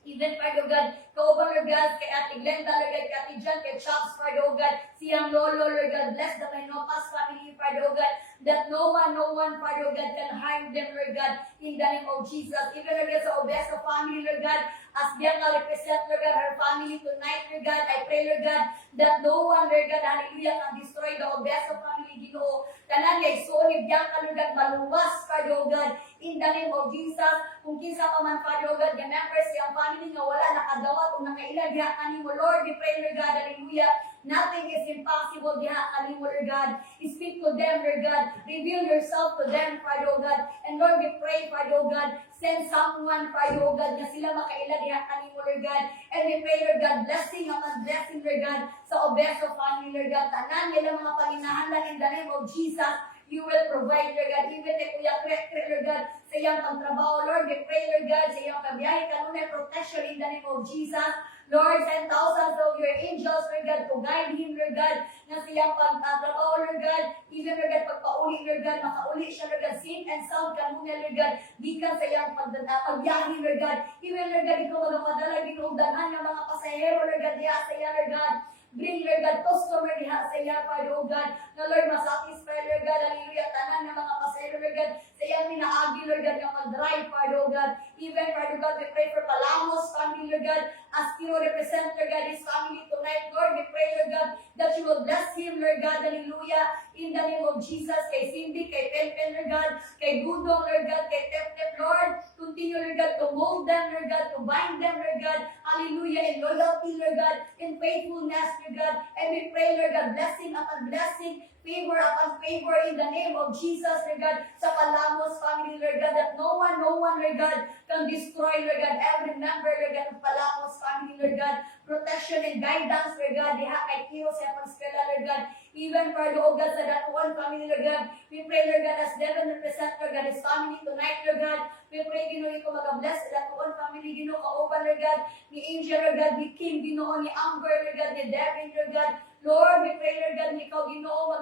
even, Father God, kauban, Lord God, kay Ate Glenda, Lord God, kay Ate Jan, kay Chops, Father God, siyang lolo, Lord God, bless the Mainopas family, Father God, that no one, Father God, can harm them, Lord God, in the name of Jesus. Even, Lord God, sa Obesa family, Lord God, as Bianca represent, Lord God, her family tonight, Lord God, I pray, Lord God, that no one, Lord God, hallelujah, can destroy the Obesa family, Ginoo. Tanan kay Sony, Bianca, Lord God, maluwas, Father God, in the name of Jesus. Kung kinsa pa man, Father God, yung members, yung family nga wala nakadawat o nakailan diha kanimo, Lord, we pray, Lord God, hallelujah. Nothing is impossible diha kanimo, Lord God. Speak to them, Lord God. Reveal yourself to them, Father God. And Lord, we pray, Father God, send someone, Father God, na sila makailan diha kanimo, Lord God. And we pray, Lord God, blessing upon blessing, Lord God, sa Obeso family, Lord God. Tanan nila mga panginahanlan in the name of Jesus. You will provide, Lord God, even kay Kuya Krekre, Lord God, sa iyang pagtrabaho, Lord, we pray, Lord God, sa iyang pagbiyahe, kanunay protection in the name of Jesus. Lord, send thousands of your angels, Lord God, to guide him, Lord God, na sa iyang pagtrabaho, Lord God, even, Lord God, pagpauli, Lord God, makauli siya, Lord God, safe and sound, kanunay, Lord God, gikan sa iyang pagbiyahe, Lord God, even, Lord God, ikaw magapadala, ginugdahan ng mga pasahero, Lord God, diya sa iya, Lord God, bring, Lord God, customer diha sa iya, Father, oh God, na Lord, masatisfy, Lord God, hallelujah, tanan ng mga pasahero, Lord God, sa iyang minaagi, Lord God, yung mag-drive, Father, oh God, even, Father God, we pray for Palamos family, Lord God, as you represent, Lord God, his family tonight, Lord, we pray, Lord God, that you will bless him, Lord God, hallelujah, in the name of Jesus, kay Cindy, kay Pen, Lord God, kay Gudong, Lord God, kay Tep, Lord, continue, Lord God, to mold them, Lord God, to bind them, Lord God, hallelujah, in loyalty, Lord God, in faithfulness, Lord God, and we pray, Lord God, blessing upon blessing, favor upon favor in the name of Jesus, Lord God, sa Palamos family, Lord God, that no one, Lord God, can destroy, Lord God, every member, Lord God, of Palamos family, Lord God, protection and guidance, Lord God, diha kay Kio sa Panspela, Lord God, even for the God sa Datuan family, Lord God, we pray, Lord God, as Devon represent, Lord God, his family tonight, Lord God, we pray, Ginoo, ikaw mag-bless sa Datuan family, Ginoo, kauban, Lord God, ni Angel, Lord God, ni Kim, Ginoo, ni Amber, Lord God, ni Devin, Lord God, Lord, we pray, Lord God, ni ikaw, Ginoo,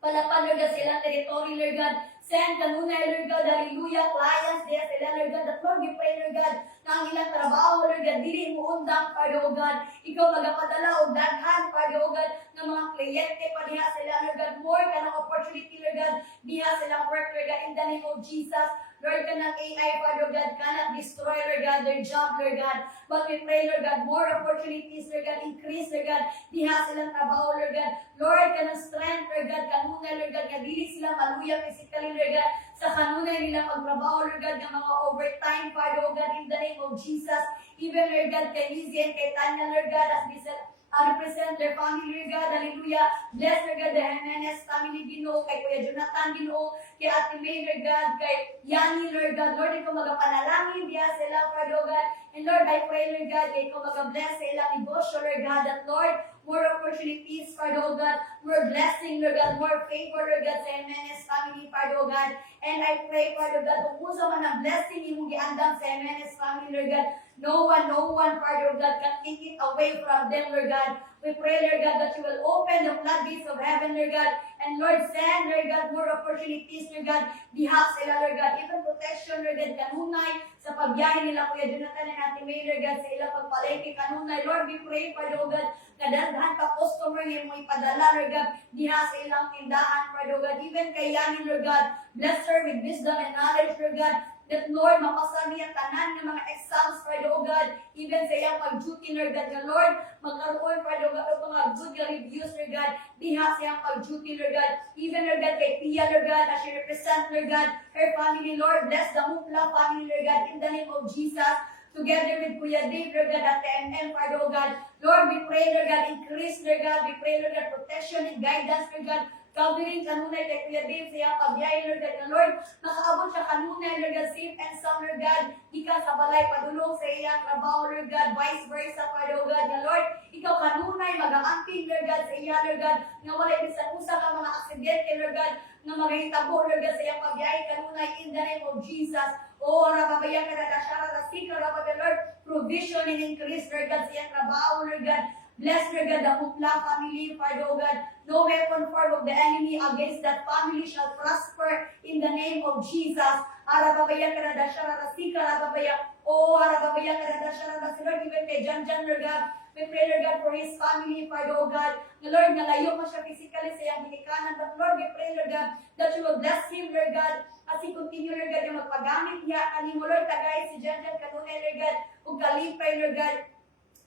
palapan, Lord God, silang territory, Lord God, send kanunay, Lord God, hallelujah, clients, diya sila, Lord God, that Lord, we pray, Lord God, na ang ilang trabaho, Lord God, dili mo undang, Father, O God, ikaw magapadala o daghan, Father, O God, ng mga kliyente pa diha sila, Lord God, more ka ng opportunity, Lord God, diha silang work, Lord God, in the name of Jesus, Lord, ka ng AI, Father, God, cannot destroy, Lord God, their job, Lord God, but we pray, Lord God, more opportunities, Lord God, increase, Lord God, diha silang trabaho, Lord God, Lord, ka ng strength, Lord God, kanunay, Lord God, dili sila maluya physically, Lord God, sa kanunay nila pagtrabaho, Lord God, ng mga overtime, Father, oh God, in the name of Jesus, even, Lord God, kay Lizzie and kay Tanya, Lord God, as we said, represent their family, Lord God, hallelujah, bless, Lord God, the Jimenez family, Ginoo, kay Kuya Jonathan, Ginoo, kay Ate May, Lord God, kay Yani, Lord God, Lord, ikaw magapanalangin, diya sila, Father, oh God, and Lord, I pray, Lord God, ikaw mag-bless sa ilang negosyo, Lord God, that Lord, more opportunities, Father, oh God, more blessing, Lord God, more favor, Lord God, sa Jimenez family, Father, oh God, and I pray, Father God, kung sa man ang blessing imong giandam sa Jimenez family, Lord God, no one, Father, oh God, can take it away from them, Lord God. We pray, Lord God, that you will open the floodgates of heaven, Lord God, and Lord, send, Lord God, more opportunities, Lord God, diha sila, Lord God, even protection, Lord God, kanunay, sa pagbiyahe nila, Kuya Jonathan and Ate May, Lord God, sa ilang pagpalengke, kanunay, Lord, we pray, Father, oh God, kadaghan ka customer niya mo ipadala, Lord God, diha sa ilang tindahan, Father, oh God, even kay Yani, Lord God, bless her with wisdom and knowledge, Lord God, that Lord, mapasa niya tanan ng mga exams, Father, oh God, even sa iyang pag-duty, Lord God, na Lord, magkaroon, Father, oh God, ng mga good reviews, Lord God, diha sa iyang pag-duty, Lord God, even, Lord God, kay Pia, Lord God, as she represent, Lord God, her family, Lord, bless the Mupla family, Lord God, in the name of Jesus, together with Kuya Dave, Lord God, at the MM, Father, oh God, Lord, we pray, Lord God, increase, Lord God, we pray, Lord God, protection and guidance, Lord God, covering kanunay kay Kuya Dave sa iyang pagbiyahe, Lord God, na Lord, nakaabot siya kanunay, Lord God, safe and sound, Lord God, ikaw sa balay, padulong sa iyang trabaho, Lord God, vice versa, Father, O God, na Lord, ikaw kanunay, mag-aangkin, Lord God, sa iya, Lord God, nga wala bisan usa ka mga aksidente, Lord God, nga magahitabo, Lord God, sa iyang pagbiyahe, kanunay, in the name of Jesus. Oh, rababayan ka na dasyara, rasika, rababayan, Lord, provision and increase, Lord God, sa iyang trabaho, Lord God. Bless, Lord God, the Mupla family, Father, O God. No weapon formed of the enemy against that family shall prosper in the name of Jesus. Arababayan ka na dasyara, rasika, rababayan. Oh, arababayan ka na dasyara, rasika, Lord, even kay Jan, Lord God. We pray, Lord God, for his family, Father, O God. Na Lord, nalayo pa siya physically sa iyang hinikanan. But Lord, we pray, Lord God, that you will bless him, Lord God, as he continue, Lord God, yung magpagamit niya. Kanin mo, Lord, kagaya si Jan, kanunay, Lord God, ug kalipay, Lord God,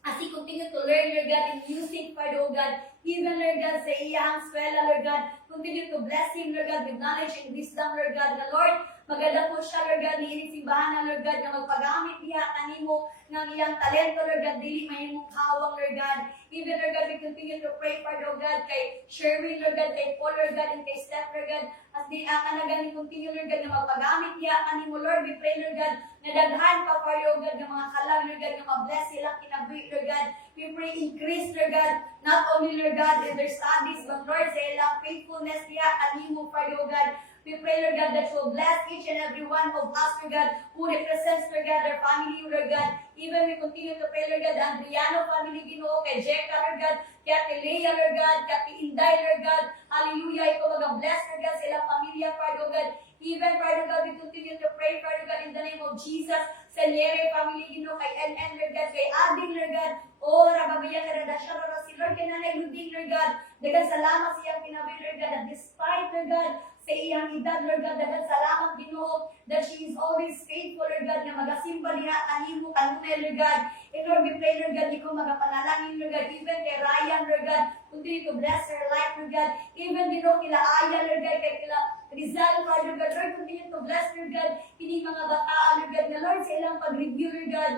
as he continue to learn, Lord God, in music, Father, O God, even, Lord God, sa iyang eskwela, Lord God, continue to bless him, Lord God, with knowledge and wisdom, Lord God, na Lord, maganda po siya, Lord God, ni simbahan na, Lord God, na magpagamit niya, kanimo, ng iyang talento, Lord God, dili mahimong hawang, Lord God. Even, Lord God, we continue to pray, Father, O God, kay Sherwin, Lord God, kay Paul, Lord God, and kay Steph, Lord God, as di ang anagaling continue, Lord God, na magpagamit niya, kanimo, Lord, we pray, Lord God, na daghan pa, Father, O God, ng mga kalag, Lord God, na ma-bless sila, kinabuhi, Lord God. We pray, increase, Lord God, not only, Lord God, in their studies, but, Lord, sa ilang faithfulness niya, kanimo, Father, O God. We pray, Lord God, that you will bless each and every one of us, Lord God, who represents, Lord God, their family, Lord God. Even we continue to pray, Lord God, the Andriano family, Ginoo, kay Jeka, Lord God, kay Ate Leia, Lord God, kay Ate Inday, Lord God. Hallelujah. Ikaw mag-bless, Lord God, sa ilang pamilya, Father God. Even, Father God, we continue to pray, Father God, in the name of Jesus, sa Liere family, Ginoo, kay NN, Lord God, kay Ading, Lord God. Oh, rababaya ka na dasya, si Lord, kay Nanay Luding, Lord God. Dagan salamat sa iyang pinabi, Lord God, that despite, Lord God, sa iyang edad, Lord God, dagan salamat, Ginoo, that she is always faithful, Lord God, na magasimba niya, kanimo, kanunay, Lord God. And Lord, we pray, Lord God, ikaw magapanalangin, Lord God, even kay Ryan, Lord God, continue to bless her life, Lord God, even, Ginoo, kila Aya, Lord God, kay kila Rizal, Father God, Lord, continue to bless, Lord God, kini mga bata, Lord God, na Lord, sa ilang pag-review, Lord God,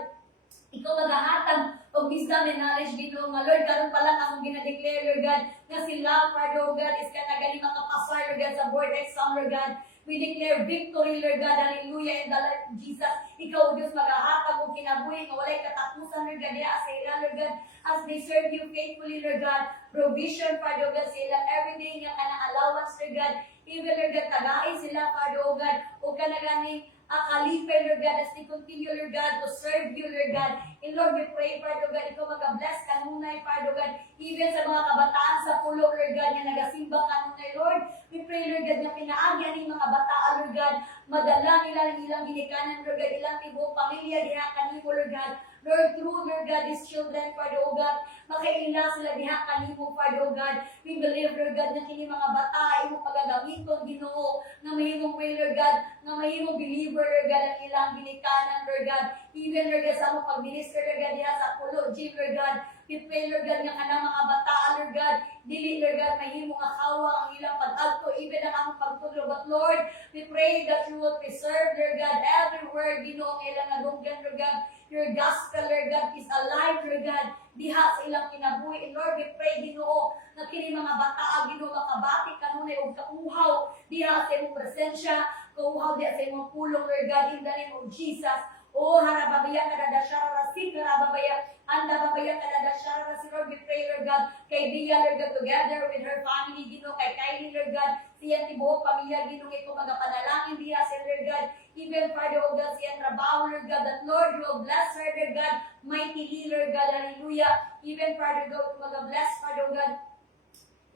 ikaw maghahatag o wisdom and knowledge, Ginoo, nga Lord, karon pa lang akong ginadeclare, Lord God, na sila, Father, oh God, is ka na galing makapasar, Lord God, sa board exam, Lord God. We declare victory, Lord God, hallelujah, in the life of Jesus. Ikaw, Diyos, maghahatag o kinabuhi, nga walay katapusan, Lord God, ya sa ila, Lord God, as they serve you faithfully, Lord God. Provision, Father, oh God, sa ila, everyday nga kanang allowance, Lord God. Even, Lord God, tagain sila, Father, oh God, o ka na ganing akalipay, Lord God, as they continue, Lord God, to serve you, Lord God. And Lord, we pray, Father God, ikaw mag-bless kanunay, Father God, even sa mga kabataan sa pulo, Lord God, na nagasimba kanunay, Lord. We pray, Lord God, na pinaagyan ng mga bataan, Lord God, madala nila ng ilang ginikanan, Lord God, ilang tibok pamilya, diha kanimo, Lord God. Lord, through, Lord God, these children, Father, oh God, makaila sila diha kanimo, Father, oh God. We believe, Lord God, na kini mga bata, imong pagagamiton, Ginoo, na mahimong pray, Lord God, na mahimong believer, Lord God, ang ilang ginikanan, Lord God. Even, Lord God, sa among pag-minister, Lord God, diha sa pulo, G, Lord God. We pray, Lord God, nga kanang mga bata, Lord God, dili, Lord God, mahimong akawa ang ilang pag-agto, even ang among pagtudlo. But Lord, we pray that you will preserve, Lord God, every word, Ginoo, ang ilang nadunggan, Lord God. Your gospel, Lord God, is alive, Lord God, diha sa ilang kinabuhi. And Lord, we pray, Ginoo, na kini mga bata, Ginoo, makabati kanunay og kauhaw diha sa imong presensya, kauhaw diha sa imong pulong, Lord God, in the name of Jesus. Oh, harababaya kada dasyara si harababaya anda babaya kada dasyara si Lord, we pray, Lord God, kay Bia, Lord God, together with her family, Ginoo, kay Kylie, Lord God, siya tibuok pamilya, Ginoo, ikaw magapanalangin diha sa Lord God, even Father, oh God, siya trabaho, Lord God, that Lord, you will bless her, Lord God, mightily, Lord God, hallelujah, even Father, God, mag-bless, Father, oh God,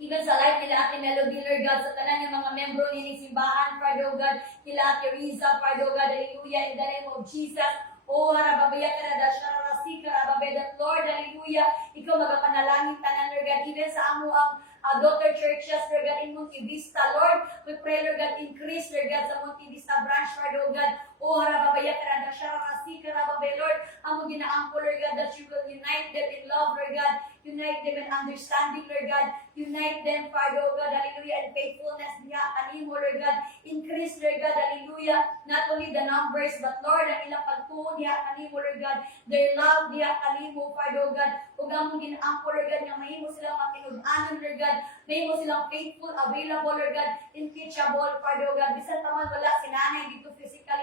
even sa life nila Ate Melody, Lord God, sa tanan ng mga membro ni simbahan, Father, oh God, nila Ate Riza, Father, oh God, hallelujah, in the name of Jesus. Oh, harababaya ka na dasharasi, karababaya, Lord, hallelujah. Ikaw magapanalangin tanan, Lord God, even sa amo ang daughter churches, Lord God, in Monte Vista, Lord. We pray, Lord God, increase, Lord God, sa Monte Vista branch, Father, oh God. Oh, harababaya ka na dasharasi, karababaya, Lord. Amo ginaampo, Lord God, that you will unite them in love, Lord God. Unite them in understanding, Lord God. Unite them, Father, oh God, hallelujah, and faithfulness, diha, kanimo, Lord God. Increase, Lord God, hallelujah, not only the numbers, but Lord, ang ilang pagtuon, diha, kanimo, Lord God. Their love, diha, kanimo, Father, oh God. Huwag among ginaampo, Lord God, nga mahimo silang makinuganan, Lord God. Mahimo silang faithful, available, Lord God, and teachable, Father, oh God. Bisan taman wala si nanay dito physically,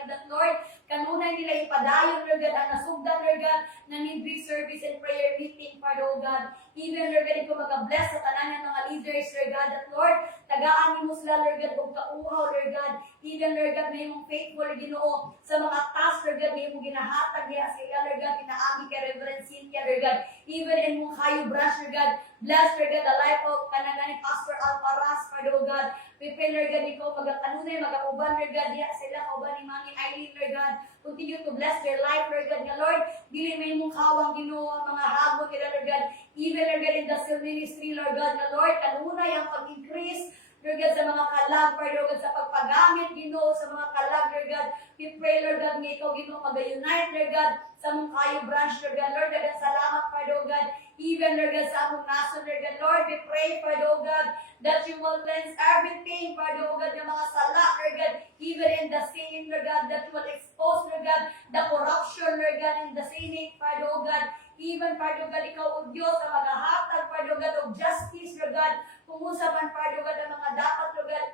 kayo padayon, Lord God, ang nasugdan, Lord God, na midweek service and prayer meeting, Father, oh God. Even, Lord God, ikaw mag-bless sa tanan ng mga leaders, Lord God, at Lord, tagaan mo sila, Lord God, kung kauhaw, Lord God. Even, Lord God, may mong faithful, Ginoo, sa mga task, Lord God, may mong ginahatag niya sila, Lord God, pinaagi kay Reverend Cynthia, Lord God. Even in mong kayo branch, Lord God, bless, Lord God, the life of kanagani Pastor Alparas, Father, oh God. We pray, Lord God, ikaw mag-kanunay, mag-auban, Lord God, diya sila, kauban ni Mami Eileen, Lord God. Continue to bless their life, Lord God, nga Lord, dili may mong kawang Ginoo ang mga hagod nila, Lord God. Even, Lord God, in the cell ministry, Lord God, nga Lord, kanunay ang pag-increase, Lord God, sa mga kalag, Lord God, sa pagpagamit, Ginoo, sa mga kalag, Lord God. We pray, Lord God, nga ikaw, Ginoo, mag-unite, Lord God, sa mong kayo branch, Lord God. Lord God, ang salamat, Father, God. Even, Lord God, sa among nason, Lord God. Lord, we pray, Father, God, that you will cleanse everything, Father, God, ng mga sala, Lord God. Even in the sinning, Lord God, that you will expose, Lord God, the corruption, Lord God, in the sinning, Father, God. Even, Father God, ikaw, O Diyos, ang maghahatag, Father God, of justice, Lord God. Kumusta man, Father God, ang mga dapat, Lord God,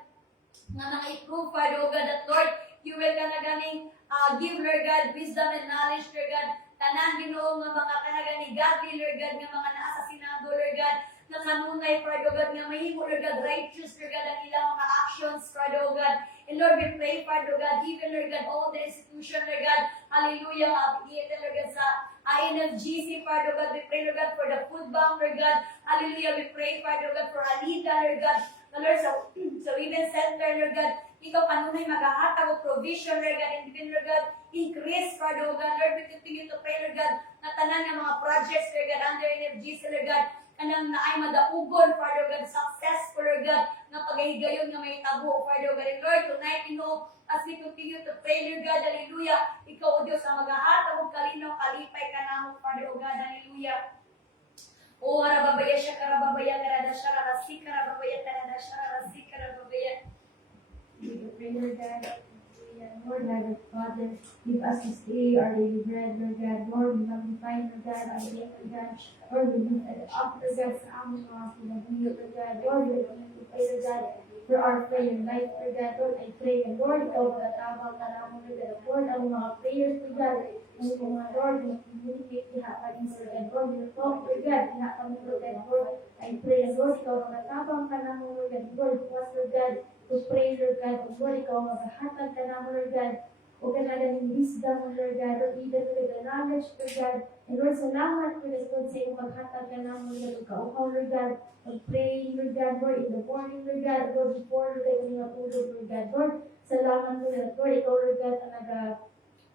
na mga i-prove, Father God, that Lord, you will kanaganing give, Lord God, wisdom and knowledge, Lord God, tanan Ginoo nga mga kanaganing godly, Lord God, nga mga nasa sinado, Lord God, nga kanunay, Father God, nga mahimo, Lord God, righteous, Lord God, ang ilang mga actions, Father God. And Lord, we pray, Father God, even, Lord God, all the institution, Lord God, hallelujah, mapigilin, Lord God, sa NFGC, Father God, we pray, Lord God, for the food bank, Lord God, hallelujah, we pray, Father God, for Alida, Lord God, Lord, sa Women's Center, Lord God, ikaw kanunay maghahatag o provision, Lord God, and even, Lord God, increase, Father God, Lord, we continue to pray, Lord God, na tanan ng mga projects, Lord God, under NFGC, Lord God, kanang naay madaugon, Father God, successful, Lord God, na paghigayon nga may tabo, Father God, and Lord, tonight, as we continue to pray, Lord God, hallelujah, ikaw, O Diyos, ang maghahatag o kalinaw, kalipay ka na mo, Father God, hallelujah. O harababaya siya, karababaya, karada siya, karasi, karababaya, karada siya, karasi, karababaya. We pray, Lord God, Lord God, our Father, give us this day our daily bread, Lord God. Lord, we magnify, Lord God, our name, Lord God. Lord, we lift it up, Lord God, sa aming mga pinabuyo, Lord God. Lord, we pray, Lord God, for our prayer life, Lord God. Lord, I pray, and Lord, ikaw magatabang ka namin, Lord God. Lord, ang mga prayers, Lord God, ang mga Lord, we communicate diha kami, Lord God. Lord, we talk, Lord God, diha kami, Lord God. Lord, I pray, and Lord, ikaw magatabang ka namin, Lord God. Lord, was, Lord God, to pray, Lord God, o Lord, ikaw maghahatag ka namin, Lord God, o ka na galing wisdom, Lord God, or even with the knowledge, Lord God, and Lord, salamat, Lord, Lord, sa iyong maghatag ka namin, Lord God, o kauhaw, Lord God, mag-pray, Lord God, Lord, in the morning, Lord God, Lord, before, Lord God, kami matulog, Lord God, Lord, salamat, Lord, Lord, ikaw, Lord God, ang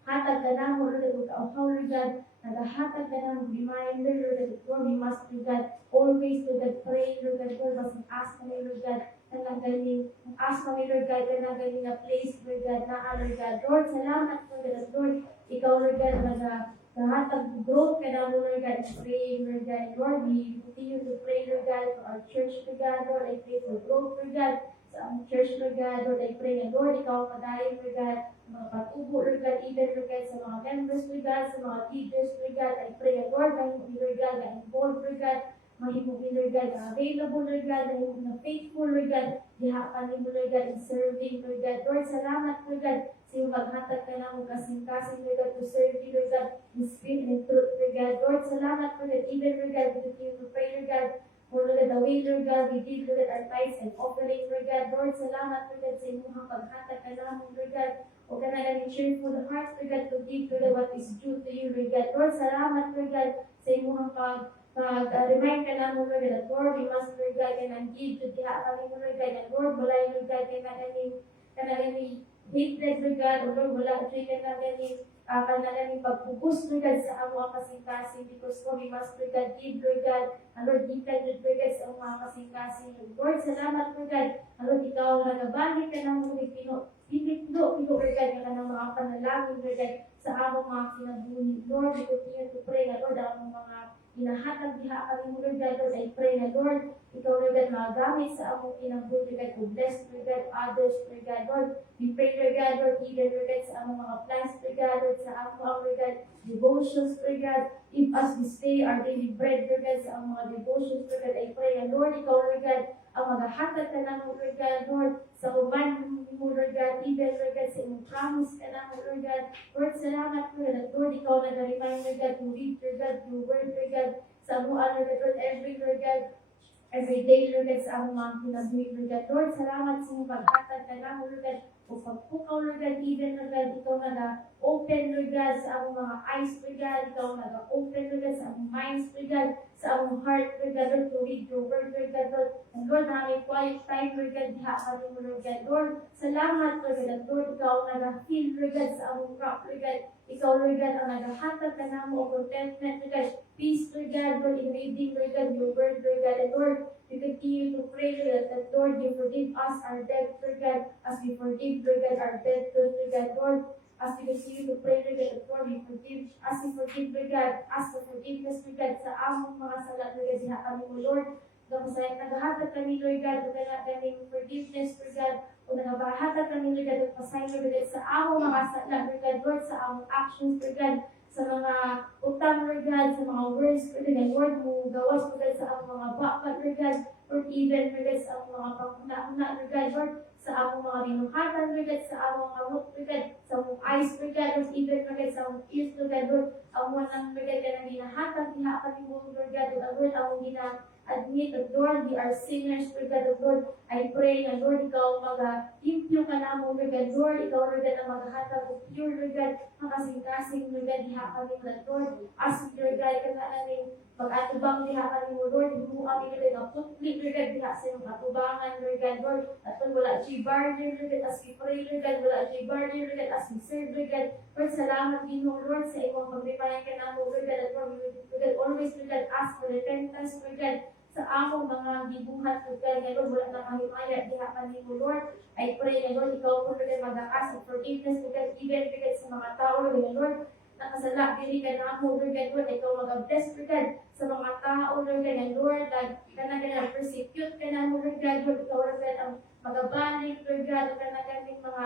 hatag ka namin, Lord, o kauhaw, Lord God, naghahatag ka namin, reminder, Lord, Lord, we must, Lord God, always, Lord God, pray, Lord God, Lord, mas ask kami, Lord God, na galing, ask kami, Lord God, na galing na place, Lord God, na Lord God. Lord, salamat, Lord God, Lord, ikaw, Lord God, naghahatag growth ka namin, Lord God, praying, Lord God. Lord, we continue to pray, Lord God, for our church, Lord God. Lord, I pray for growth, Lord God, sa aming church, Lord God. Lord, I pray na, Lord, ikaw padayon, Lord God, mga patubo, Lord God, even, Lord God, sa mga members, Lord God, sa mga leaders, Lord God. I pray na, Lord, Lord God, na involved, Lord God, mahimugin, Lord God, na available, Lord God, na faithful, Lord God, dihapanin mo, Lord God, in serving, Lord God. Lord, salamat, Lord God, sa iyong maghatag ka na mo kasing-kasing, Lord God, to serve you, Lord God, in spirit and truth, Lord God. Lord, salamat, Lord God, even, Lord God, we continue to pray, Lord God, for, Lord God, the way, Lord God, we did, Lord God, our tithes and offering, Lord God. Lord, salamat, Lord God, sa iyong maghatag ka na mo, Lord God, o ka na lang cheerful hearts, Lord God, to give, Lord God, what is due to you, Lord God. Lord, salamat, Lord God, sa iyong remind ka namin, Lord God, that Lord, we must, Lord God, and give to diha kami, Lord God, and Lord, wala yung, Lord God, kanaganing hatred, Lord God, o Lord, wala kanaganing pagpupus, Lord God, sa among kasing-kasing, because Lord, we must, Lord God, give, Lord God, and Lord, give ka, Lord God, sa among kasing-kasing. Lord, salamat, Lord God, and Lord, ikaw, nagabalik ka namin, Lord God, ka ng mga panalangin, Lord God, sa among mga kinabuhi. Lord, we continue to pray na, Lord, ang mga hinahatag diha kami, Lord God, Lord, I pray na, Lord, ikaw, Lord God, magamit sa among kinabuhi, Lord God, to bless, Lord God, others, Lord God, Lord, we pray, Lord God, Lord, even, Lord God, sa among mga plans, Lord God, Lord, sa among, Lord God, devotions, Lord God, if as we stay our daily bread, Lord God, sa among mga devotions, Lord God, I pray, and Lord, ikaw, Lord God, ang magahatag ka lang, Lord God, Lord, sa uban mo, Lord God, even, Lord God, sa imong promise ka lang, Lord God, Lord, salamat, Lord God, at Lord, ikaw nag-remind, Lord God, to read, Lord God, your word, Lord God, sa among, Lord God, every day, Lord God, sa among mga kinabuhi, Lord God, Lord, salamat sa imong paghatag ka lang, Lord God, o pagpukaw, Lord God, even, Lord God, ikaw nag-open, Lord God, sa among mga eyes, Lord God, ikaw nag-open, Lord God, sa among minds, Lord God, sa among heart, Lord God, Lord, to read your word, Lord God, Lord, and Lord, na may quiet time, Lord God, diha ka rin mo, Lord God, Lord, salamat, Lord God, at Lord, ikaw nag-heal, Lord God, sa among crop, Lord God, ikaw, Lord God, ang naghahatag ka na mo, contentment, Lord God, peace, Lord God, Lord, in reading, Lord God, your word, Lord God, and Lord, we continue to pray, Lord God, that, Lord, you forgive us our debt, Lord God, as we forgive, Lord God, our debt, Lord God, Lord, as we continue to pray, Lord God, that, Lord, we forgive, as we forgive, Lord God, ask for forgiveness, Lord God, sa among mga sala, Lord God, diha kami mo, Lord, naghahatag kami, Lord God, o kaming forgiveness, Lord God, o naghahatag kami, Lord God, at pasay, Lord God, sa among mga sala, Lord God, Lord, sa among actions, Lord God, sa mga utang, Lord God, sa mga words, Lord God, Lord, mo gawas, Lord God, sa among mga bakat, Lord God, Lord, even, Lord God, sa among mga panghuna-huna, Lord God, Lord, sa among mga binuhatan, Lord God, sa among mga mukha, Lord God, sa among eyes, Lord God, Lord, even, Lord God, sa among ears, Lord God, Lord, among nang, Lord God, ka nang ginahatan, dihakan mo, Lord God, Lord, among admit that, Lord, we are sinners, Lord God, Lord, I pray na, Lord, ikaw mag-impyo ka na mo, Lord God, Lord, ikaw, Lord God, ang maghahatag of pure, Lord God, makasing-kasing, Lord God, diha kami, Lord, as Lord God, ka na namin mag-atubang diha kami mo, Lord, himuang Lord God, ang putli, Lord God, diha sa iyong atubangan, Lord God, Lord, at wala siya barrier, Lord God, as we pray, Lord God, wala siya barrier, Lord God, as we serve, Lord God, Lord, salamat din mo, Lord, sa iyong pagripayan ka na mo, Lord God, at Lord, Lord God, always, Lord God, ask for repentance, Lord God, sa among mga gibuhat, Lord God, Lord, wala na kahimaya, diha kami mo, Lord, I pray na, Lord, ikaw po, Lord God, mag-aas of forgiveness, Lord God, even, Lord God, sa mga tao, Lord God, Lord, nakasala, dili ka na mo, Lord God, Lord, ikaw mag-bless, Lord God, sa mga tao, Lord God, and Lord, ka na persecute ka na mo, Lord God, Lord, ikaw, Lord God, ang mag-abalik, Lord God, ka na kaming mga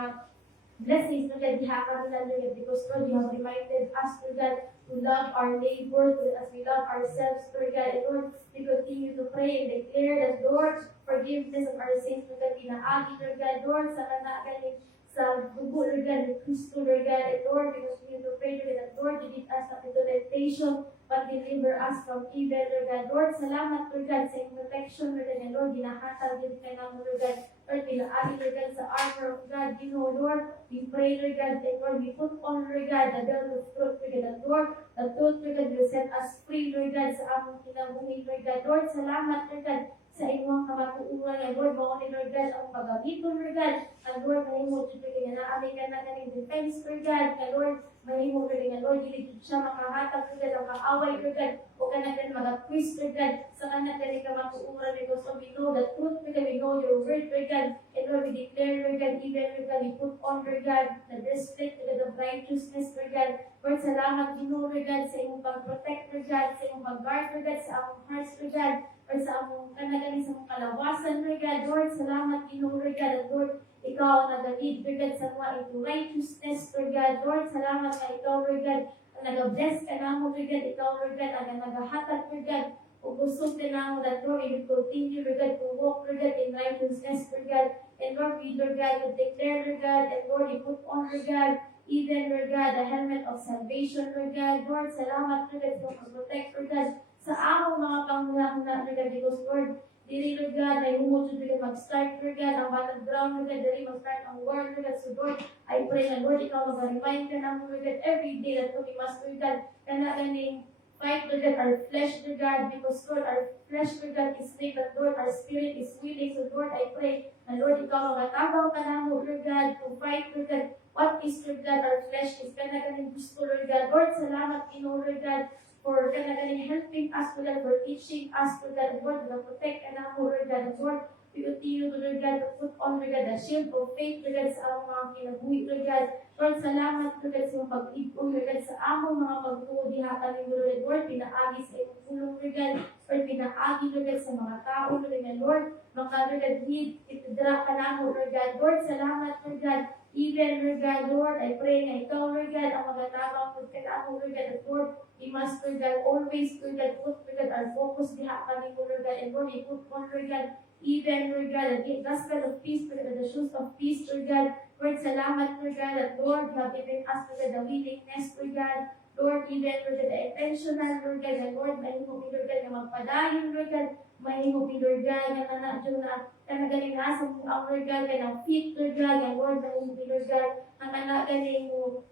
blessings, Lord God, diha kami na, Lord God, because, Lord, you have reminded us, Lord God, to love our neighbor, Lord, as we love ourselves, Lord God, and Lord, we continue to pray and declare that, Lord, forgiveness of our sins, Lord God, pinaagi, Lord God, Lord, sa kanagaling, sa dugo, Lord God, ni Kristo, Lord God, and Lord, we continue to pray, Lord God, that, Lord, you lead us not into temptation, but deliver us from evil, Lord God. Lord, salamat, Lord God, sa iyong protection, Lord God, and Lord, ginahatag din ka namin, Lord God, Lord, pinaagi, Lord God, sa armor of God, you know, Lord, we pray, Lord God, and Lord, we put on, Lord God, the belt of truth, Lord God, and Lord, the truth, Lord God, will set us free, Lord God, sa among kinabuhi, Lord God. Lord, salamat, Lord God, sa inyong kamatuuran, and Lord, mauni, Lord God, ang pagamiton, Lord God, and Lord, mahimo, Lord God, na amin ka na kaning defense, Lord God, and Lord, mahimo, Lord God, Lord, dili siya makahatag, Lord God, ang kaaway, Lord God, o kanagan mag-twist, Lord God, sa kanagan kamatuuran, because we know the truth, Lord God, we know your word, Lord God, and Lord, we declare, Lord God, even, Lord God, we put on, Lord God, the breastplate, Lord God, of righteousness, Lord God, Lord, salamat, you know, Lord God, sa iyong pag-protect, Lord God, sa iyong pag-guard, Lord God, sa among hearts, Lord God, or sa among kanagaling sa among kalawasan, Lord God, Lord, salamat, you know, Lord God, and Lord, ikaw ang nag-lead, Lord God, sa mga into righteousness, Lord God, Lord, salamat na ikaw, Lord God, ang nag-bless ka na mo, Lord God, ikaw, Lord God, ang nag-hatag, Lord God, o gusto ka na mo that, Lord, we will continue, Lord God, to walk, Lord God, in righteousness, Lord God, and Lord, we, Lord God, will declare, Lord God, and Lord, we put on, Lord God, even, Lord God, the helmet of salvation, Lord God, Lord, salamat, Lord God, for protect, Lord God, sa among mga panghuna-huna, Lord God, because, Lord, dili, Lord God, na humod, Lord God, mag-start, Lord God, ang batang ground, Lord God, dili mag-start ang war, Lord God, so, Lord, I pray na, Lord, ikaw mag-remind ka na mo, Lord God, every day that we must, Lord God, kananing fight, Lord God, our flesh, Lord God, because, Lord, our flesh, Lord God, is weak, but, Lord, our spirit is willing, so, Lord, I pray na, Lord, ikaw magatabaw ka na mo, Lord God, to fight, Lord God, what is, Lord God, our flesh is kanagaling gusto, Lord God, Lord, salamat, Lord God, for kanagaling helping us, Lord God, for teaching us, Lord God, Lord, to protect and Lord God, Lord, we continue to, Lord God, to put on, Lord God, the shield of faith, Lord God, sa among mga kinabuhi, Lord God, Lord, salamat, Lord God, sa mga pag-ibon, Lord God, sa among mga pagtuo, diha kami, Lord God, Lord, pinaagi sa iyong tulong, Lord God, Lord, pinaagi, Lord God, sa mga tao, Lord God, Lord, mga Lord God, itadra ka na mo, Lord God, Lord, salamat, Lord God, even, Lord God, Lord, I pray na ikaw, Lord God, ang magatabang Lord God, ako, Lord God, at Lord, we must, Lord God, always, Lord God, put, Lord God, our focus diha kami mo, Lord God, and Lord, we put on, Lord God, even, Lord God, the gospel of peace, Lord God, the shoes of peace, Lord God, Lord, salamat, Lord God, that Lord, you have given us, Lord God, the willingness, Lord God, Lord, even, Lord God, the intentional, Lord God, and Lord, may mo, Lord God, na magpadayon, Lord God, may mo, Lord God, na nanadyo na galing asa mo, ang Lord God, na fit, Lord God, and Lord, may mo, Lord God, ang galing mo,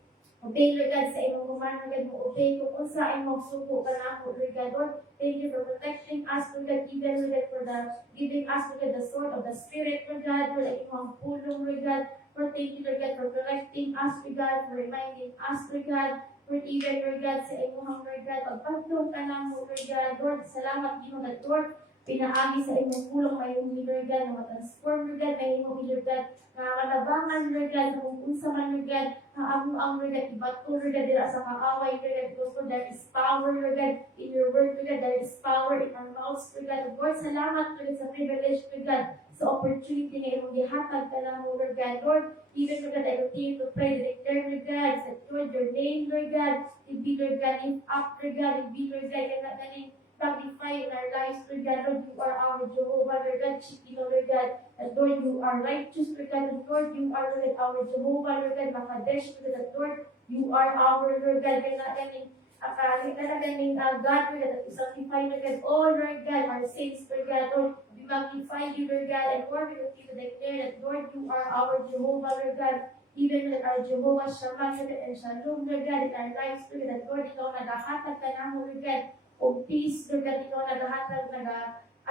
obey, Lord God, sa imong command, Lord God, mo obey kung unsa imong suko ka na ako, Lord God, Lord, thank you for protecting us, Lord God, even, Lord God, for the giving us, Lord God, the sword of the Spirit, Lord God, Lord, ang imong pulong, Lord God, Lord, thank you, Lord God, for correcting us, Lord God, for reminding us, Lord God, Lord, even, Lord God, sa imong, Lord God, pagpagtong ka na mo, Lord God, Lord, salamat, Ginoo, Lord, pinaagi sa imong pulong, may imong, Lord God, na matransform, Lord God, may imong, Lord God, na kalabangan, Lord God, kung unsa man, Lord God, ang Lord God, ibato, Lord God, dira sa kaaway, Lord God, because, Lord, there is power, Lord God, in your word, Lord God, there is power in our mouths, Lord God, Lord, salamat, Lord God, sa privilege, Lord God, sa opportunity na imong gihatag ka lang mo, Lord God, Lord, even, Lord God, I continue to pray, declare, Lord God, that, Lord, your name, Lord God, will be, Lord God, lift up, Lord God, will be, Lord God, and that name, magnify in our lives, Lord God, Lord, you are our Jehovah, Lord God, Shikino, Lord God, and Lord, you are righteous, Lord God, and Lord, you are, Lord God, our Jehovah, Lord God, Makadesh, Lord God, Lord, you are our, Lord God, kaya na ganing, God, Lord God, that you sanctify, Lord God, all, Lord God, our sins, Lord God, Lord, we magnify you, Lord God, and Lord, we continue to declare that, Lord, you are our Jehovah, Lord God, even with our Jehovah Shammah, Lord God, and Shalom, Lord God, in our lives, Lord God, Lord, ikaw naghahatag ka na mo, Lord God, o peace, Lord God, ikaw naghahatag,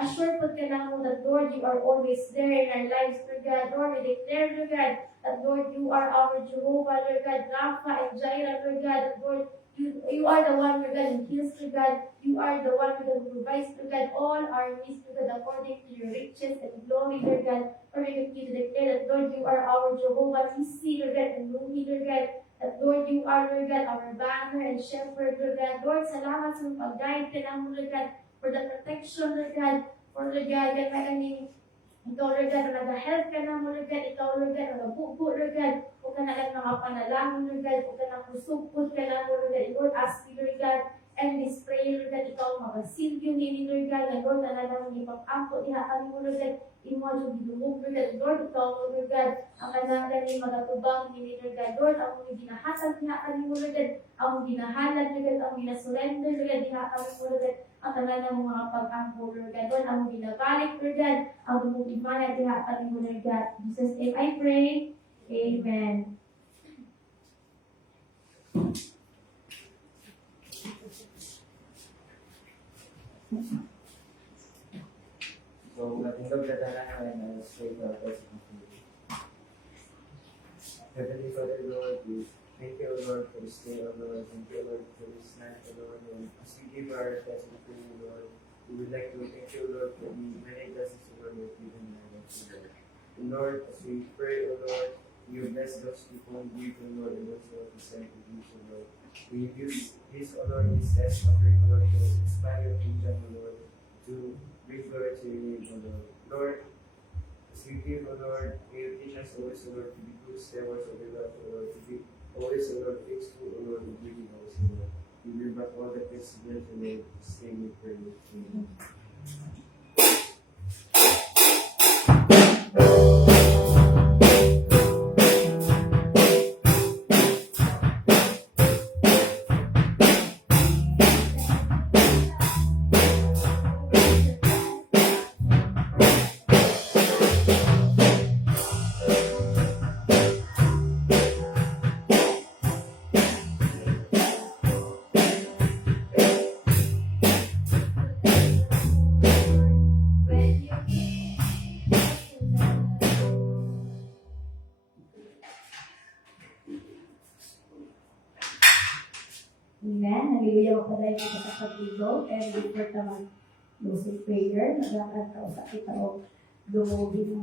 assure po ka na mo that, Lord, you are always there in our lives, Lord God, Lord, we declare, Lord God, that, Lord, you are our Jehovah, Lord God, Rapha and Jireh, Lord God, that, Lord, you are the one, Lord God, who heals, Lord God. You are the one, Lord God, who provides, Lord God, all our needs, Lord God, according to your riches and glory, Lord God. Lord, we continue to declare that, Lord, you are our Jehovah Nissi, Lord God, and Ruhi, Lord God. That, Lord, you are, Lord God, our banner and shepherd, Lord God. Lord, salamat sa pag-guide ka namin, Lord God, for the protection, Lord God, for, Lord God, that ikaw, Lord God, na nag-help ka na mo, Lord God, ikaw, Lord God, nag-bubo, Lord God, huwag ka na lang nakapanalangin, Lord God, huwag ka na kusupot ka na mo, Lord God, Lord, ask you, Lord God, and this prayer, Lord God, ikaw makasilyo nini, Lord God, na Lord, na lang ipag-ampo, diha kami mo, Lord God, imo yung bidumog, Lord God, Lord, ikaw, Lord God, ang kanang ni magatubang nini, Lord God, Lord, ang mga ginahatag, diha kami mo, Lord God, ang ginahalad, Lord God, ang ginasurrender, Lord God, diha kami mo, Lord God, ang tanan ng mga pag-ampo, Lord God, Lord, ang binabalik, Lord God, ang bumugimana, diha kami mo, Lord God. In Jesus' name I pray, Amen. So, matindog na tanan and I will pray for our blessing. Heavenly Father, Lord, we thank you, Lord, for this day, O Lord. Thank you, Lord, for this night, O Lord. And as we give our blessing to you, Lord, we would like to thank you, Lord, for the many blessings, O Lord, you've given in our lives, O Lord. And Lord, as we pray, O Lord, you bless those people who give, O Lord, and those who have sent to you, O Lord. We use this, O Lord, this test offering, O Lord, to expand your kingdom, O Lord, to bring glory to your name, O Lord. Lord, as we give, O Lord, may you teach us always, O Lord, to be good stewards of your love, O Lord, to be always, O Lord, faithful, O Lord, in giving us, O Lord. We bring back all the things to them, O Lord, stay with prayer. Amen. Amen. Hallelujah. Magpadayon kita sa pag-igo. And before ka mag-closing prayer, maglakad ka sa kita o lumubin mo.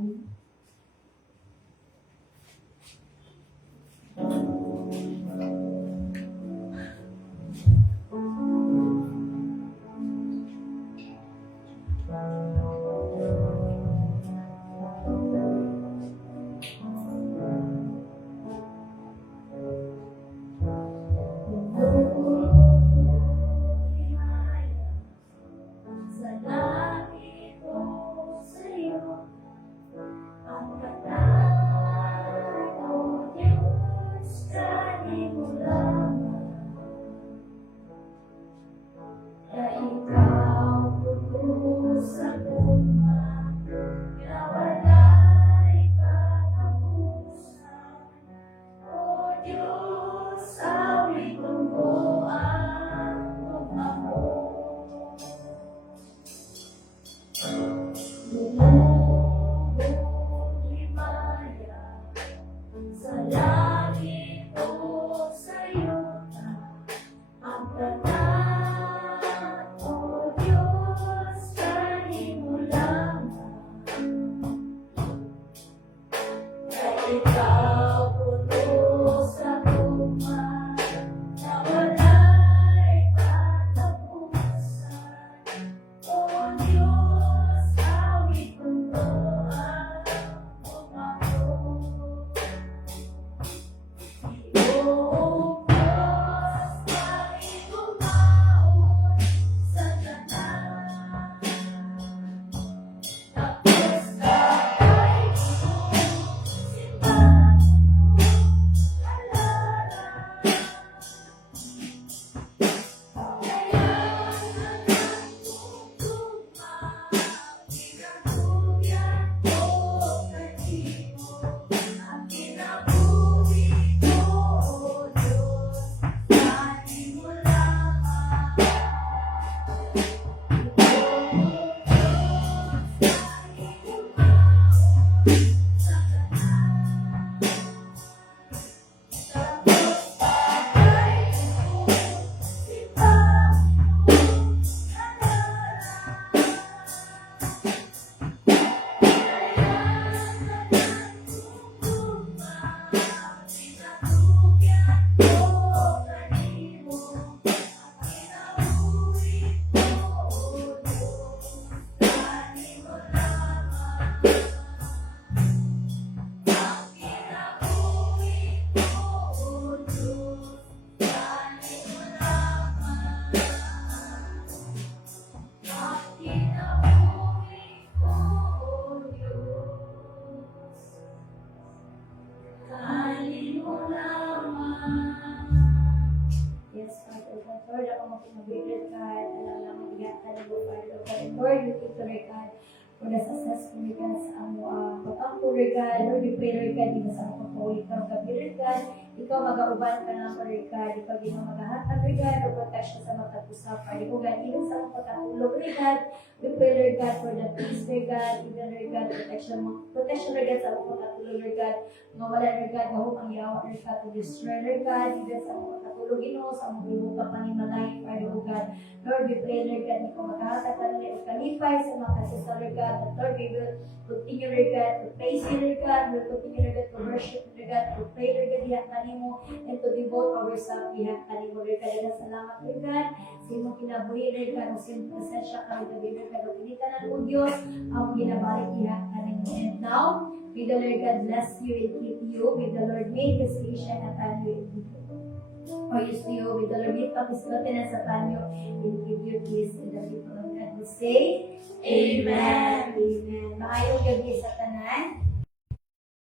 Lord, ako mapinag-wait, God. Alam lang, mag-iyak ka na mo, Father. Lord, you take the God. For the successful God sa amo pag-ampo, God. Lord, we pray, Lord God, di ba sa ako po, ikaw gabi, God. Ikaw mag-auban ka na, Lord God. Ikaw di mo mag-ahatag, Lord God. O protection sa matag-usap, Lord God. Even sa akong pagkatulog, Lord God. We pray, Lord God, for the peace, Lord God. Even, Lord God, protection, Lord God, sa akong pagkatulog, Lord God. Mawala, Lord God, mahupang yawa, Lord God, to destroy, Lord God. Even sa akong pagkatulog, Ginoo, sa among ibuka panimalay, Lord God. Lord, we pray, Lord God, ikaw mag-ahatag ka na, Lord, kalipay sa mga kasisa, Lord God. But Lord, we will continue, Lord God, to praise you, Lord God. We will continue, Lord God, to worship, Lord God, to pray, Lord God, dihat kanimo, and to devote ourselves dihat kanimo, Lord God. And salamat, Lord God, sa imong kinabuhi, Lord God, sa imong presensya ka, Lord God, Lord God, o pinita na ng Diyos, ang ginabalik dihat kanimo. And now, may the Lord God bless you and keep you. May the Lord make his face shine upon you and keep you. Or you see you, may the Lord lift up his countenance upon you and give you peace. And the people of God will say, Amen. Amen. Maayong gabi sa tanan.